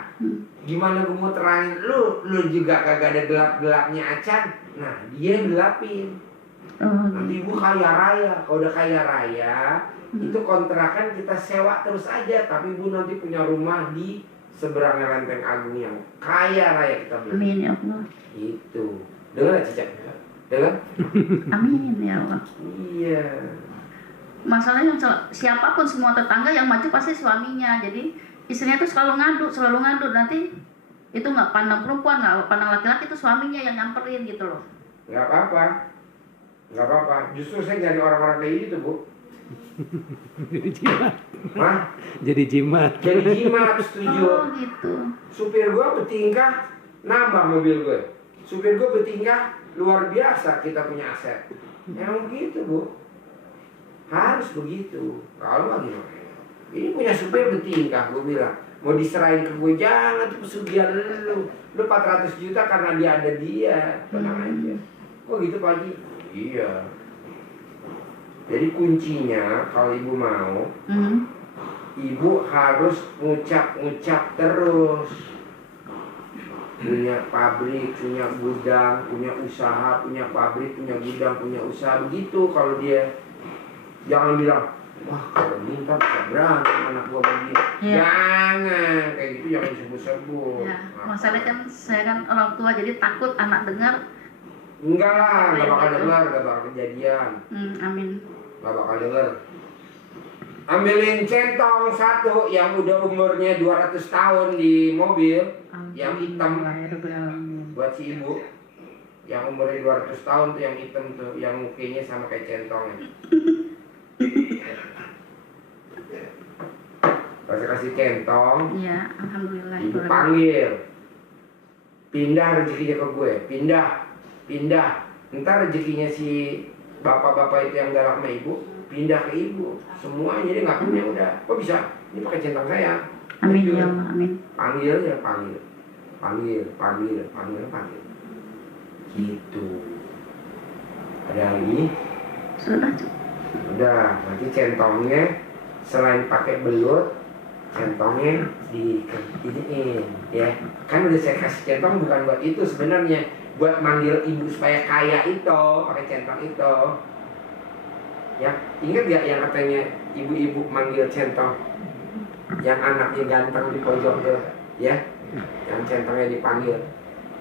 Gimana gue mau terangin lu juga kagak ada gelap-gelapnya acan. Nah dia yang gelapin. Nanti ibu kaya raya. Kalau udah kaya raya, itu kontrakan kita sewa terus aja. Tapi ibu nanti punya rumah di seberangnya Lenteng Agung yang kaya raya kita beli. Amin ya Allah. Itu. Dengar gak Cica? Dengar? Amin ya Allah. Iya. Masalahnya siapapun semua tetangga yang maju pasti suaminya. Jadi istrinya itu selalu ngadu. Nanti itu nggak pandang perempuan, nggak pandang laki-laki, itu suaminya yang nyamperin gitu loh. Nggak apa-apa. Justru saya nyari orang-orang kayak gitu, Bu. Jadi jimat. Hah? Jadi jimat. Jadi jimat, setuju. Oh gitu. Supir gua bertingkah nambah mobil gue. Supir gua bertingkah luar biasa, kita punya aset. Emang begitu, Bu. Harus begitu. Kalau lagi ini punya supir bertingkah, gue bilang mau diserahin ke gue, jangan tuh pesugihan lu 400 juta karena dia ada dia, tenang aja. Kok gitu Pak Haji? Iya. Jadi kuncinya kalau ibu mau, ibu harus ngucap terus. Punya pabrik, punya gudang, punya usaha, punya pabrik, punya gudang, punya usaha. Begitu kalau dia. Jangan bilang, wah kalau minta bisa berantem anak gua begini. Jangan, kayak gitu jangan disebut-sebut. Ya, masalahnya kan saya kan orang tua jadi takut anak dengar. Enggak lah, gak bakal dengar, gak bakal kejadian. Amin. Gak bakal denger. Ambilin centong satu yang udah umurnya 200 tahun di mobil, yang hitam, buat si ibu. Yang umurnya 200 tahun tuh yang hitam tuh, yang mukanya sama kayak centongnya. Pas kasih centong, Iya, alhamdulillah. ibu panggil, pindah rezekinya ke gue, pindah. Ntar rezekinya si bapak-bapak itu yang galak sama ibu, pindah ke ibu. Semuanya dia nggak punya udah. Kok bisa? Ini pakai centang saya. Amin ya Allah, amin. Panggil. Gitu. Ada lagi? Sudah cukup. Udah, nanti centongnya selain pakai belut, centongnya diiniin, ya. Kan udah saya kasih centong bukan buat itu sebenarnya, buat manggil ibu supaya kaya itu, pakai centong itu. Ya, ingat gak yang katanya ibu-ibu manggil centong, yang anaknya ganteng di pojok tuh, ya, yang centongnya dipanggil.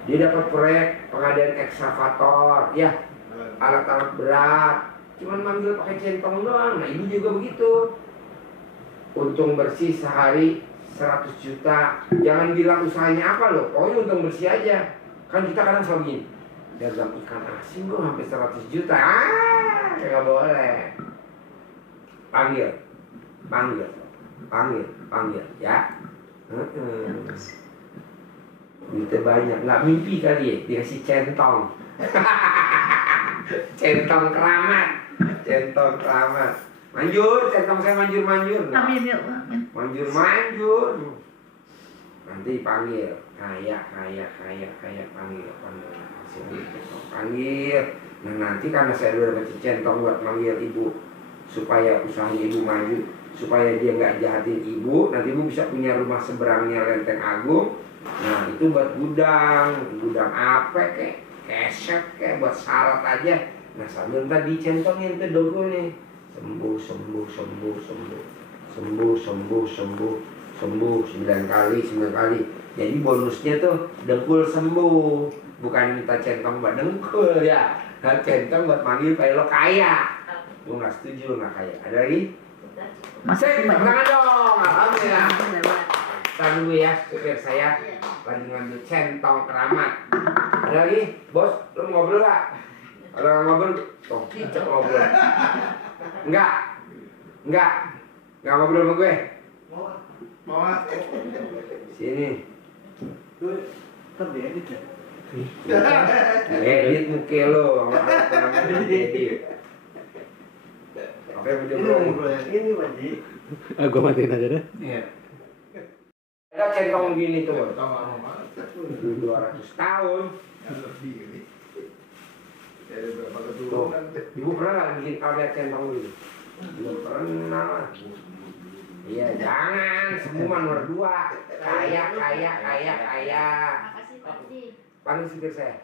Dia dapat proyek pengadaan ekskavator, ya, alat-alat berat. Cuman manggil pakai centong doang. Nah ibu juga begitu. Untung bersih sehari 100 juta. Jangan bilang usahanya apa loh. Pokoknya untung bersih aja. Kan kita kadang selalu gini, dagang ikan asin gue sampai 100 juta. Gak boleh. Panggil ya. Duitnya banyak. Gak mimpi kali ya dikasih centong. Centong keramat. Manjur, centong saya manjur. Amin ya Allah. Manjur. Nanti panggil, kaya, panggil. Nah nanti karena saya udah dapat centong buat manggil ibu, supaya usahanya ibu maju, supaya dia nggak jahatin ibu, nanti ibu bisa punya rumah seberangnya Lenteng Agung. Nah itu buat gudang apa keset buat syarat aja. Nah sambil tadi centongin tuh dogolnya, sembuh 9 kali. Jadi bonusnya tuh dengkul sembuh, bukan minta centong buat dengkul ya. Nah, centong buat manggil kayak lo kaya. Gue nggak setuju nggak kaya. Ada lagi? Masih tangan dong, alhamdulillah. Tahan dulu ya, supir saya lagi ngambil centong keramat. Ada lagi, bos? Lu ngobrol gak? Kalau nggak ngobrol, toh kicap ngobrol. Enggak ngobrol sama gue. Mau. Sini. Edit ya? Edit muka lo, sama edit. Apa yang udah Ini ngobrol yang ini, Pak Ji. Gua matiin aja deh. Iya. Ada centong gini tuh. Tahu lama banget. 200 tahun. Yang lebih ini. Dari berapa Tuh. keturunan. Ibu pernah nggak bikin karet centong gini? Belum pernah lah. Iya, jangan. Semua nomor 2. Kaya. Makasih Pak Haji. Panggil supir saya.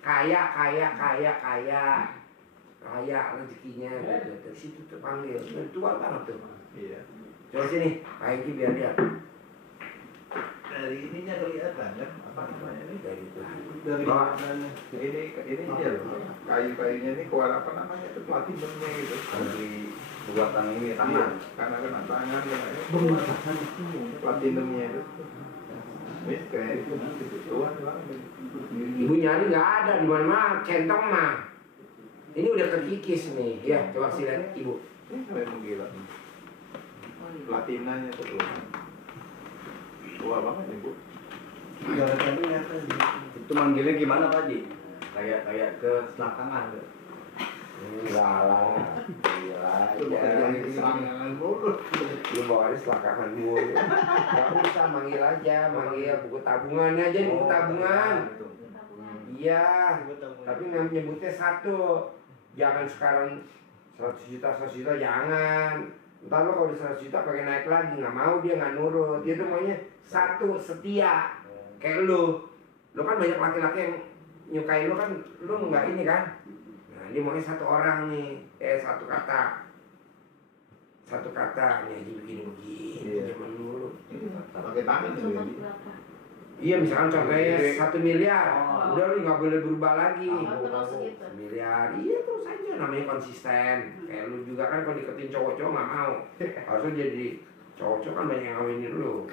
Kaya. Kaya rezekinya. Dari situ tuh panggil. Sudah tua banget tuh. Iya. Coba sini, Pak Eki biar lihat. Dari ininya kelihatan kan apa namanya ini? Dari itu. Dari Bawa. warnanya. Ini dia loh. Kayu-kayunya ini keluar apa namanya itu platinumnya gitu. Dari buatan ini tangan. Iya, karena kena tangan ya. Platinumnya itu. Ini kayak itu tuan banget. Ibu nyari nggak ada di mana-mana, centong mah. Ini udah terkikis nih. Ya, coba sih lihat ibu. Ini memang gila. Platinanya tuh tuan. Tua banget nih bu. Itu manggilnya gimana Pak Haji? Kayak ke selakangan tuh. Enggak lah. Gila Itu bukan aja. yang serangan mulu. Lu bawa selakangan mulu. Gak usah manggil aja, manggil buku tabungannya aja, buku tabungan. Iya. Tapi nyebutnya 1. Jangan sekarang 100 juta jangan. Ntar lo kalau di 100 juta pakai naik lagi, nggak mau dia nggak nurut. Dia tuh maunya 1 setia. Kayak lu kan banyak laki-laki yang nyukai lu kan, lu nggak ini kan. Nah dia maunya 1 orang nih, 1 kata. 1 kata nih aja begini zaman dulu. Pakai tangan tuh. Contoh Ini. berapa? Iya misalkan contohnya 1 miliar, Oh. udah lu nggak boleh berubah lagi. Oh, terus gitu. 1 miliar, iya terus aja namanya konsisten. Kayak lu juga kan kalau deketin cowok-cowok nggak mau. Harusnya jadi cowok-cowok kan banyak yang ngawinin lu.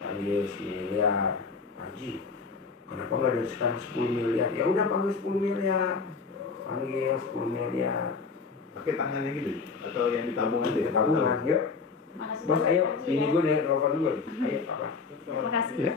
Panggil 10 miliar, Haji. Kenapa nggak ada sekarang 10 miliar? Ya udah panggil 10 miliar. Panggil 10 miliar. Pakai tangannya gitu atau yang ditabung aja? Kita tabungan, yuk. Makasih Bos, Pak ayo. Haji Ini ya. gue nih, telepon dulu. Ayo, Papa. Terima kasih. Ya.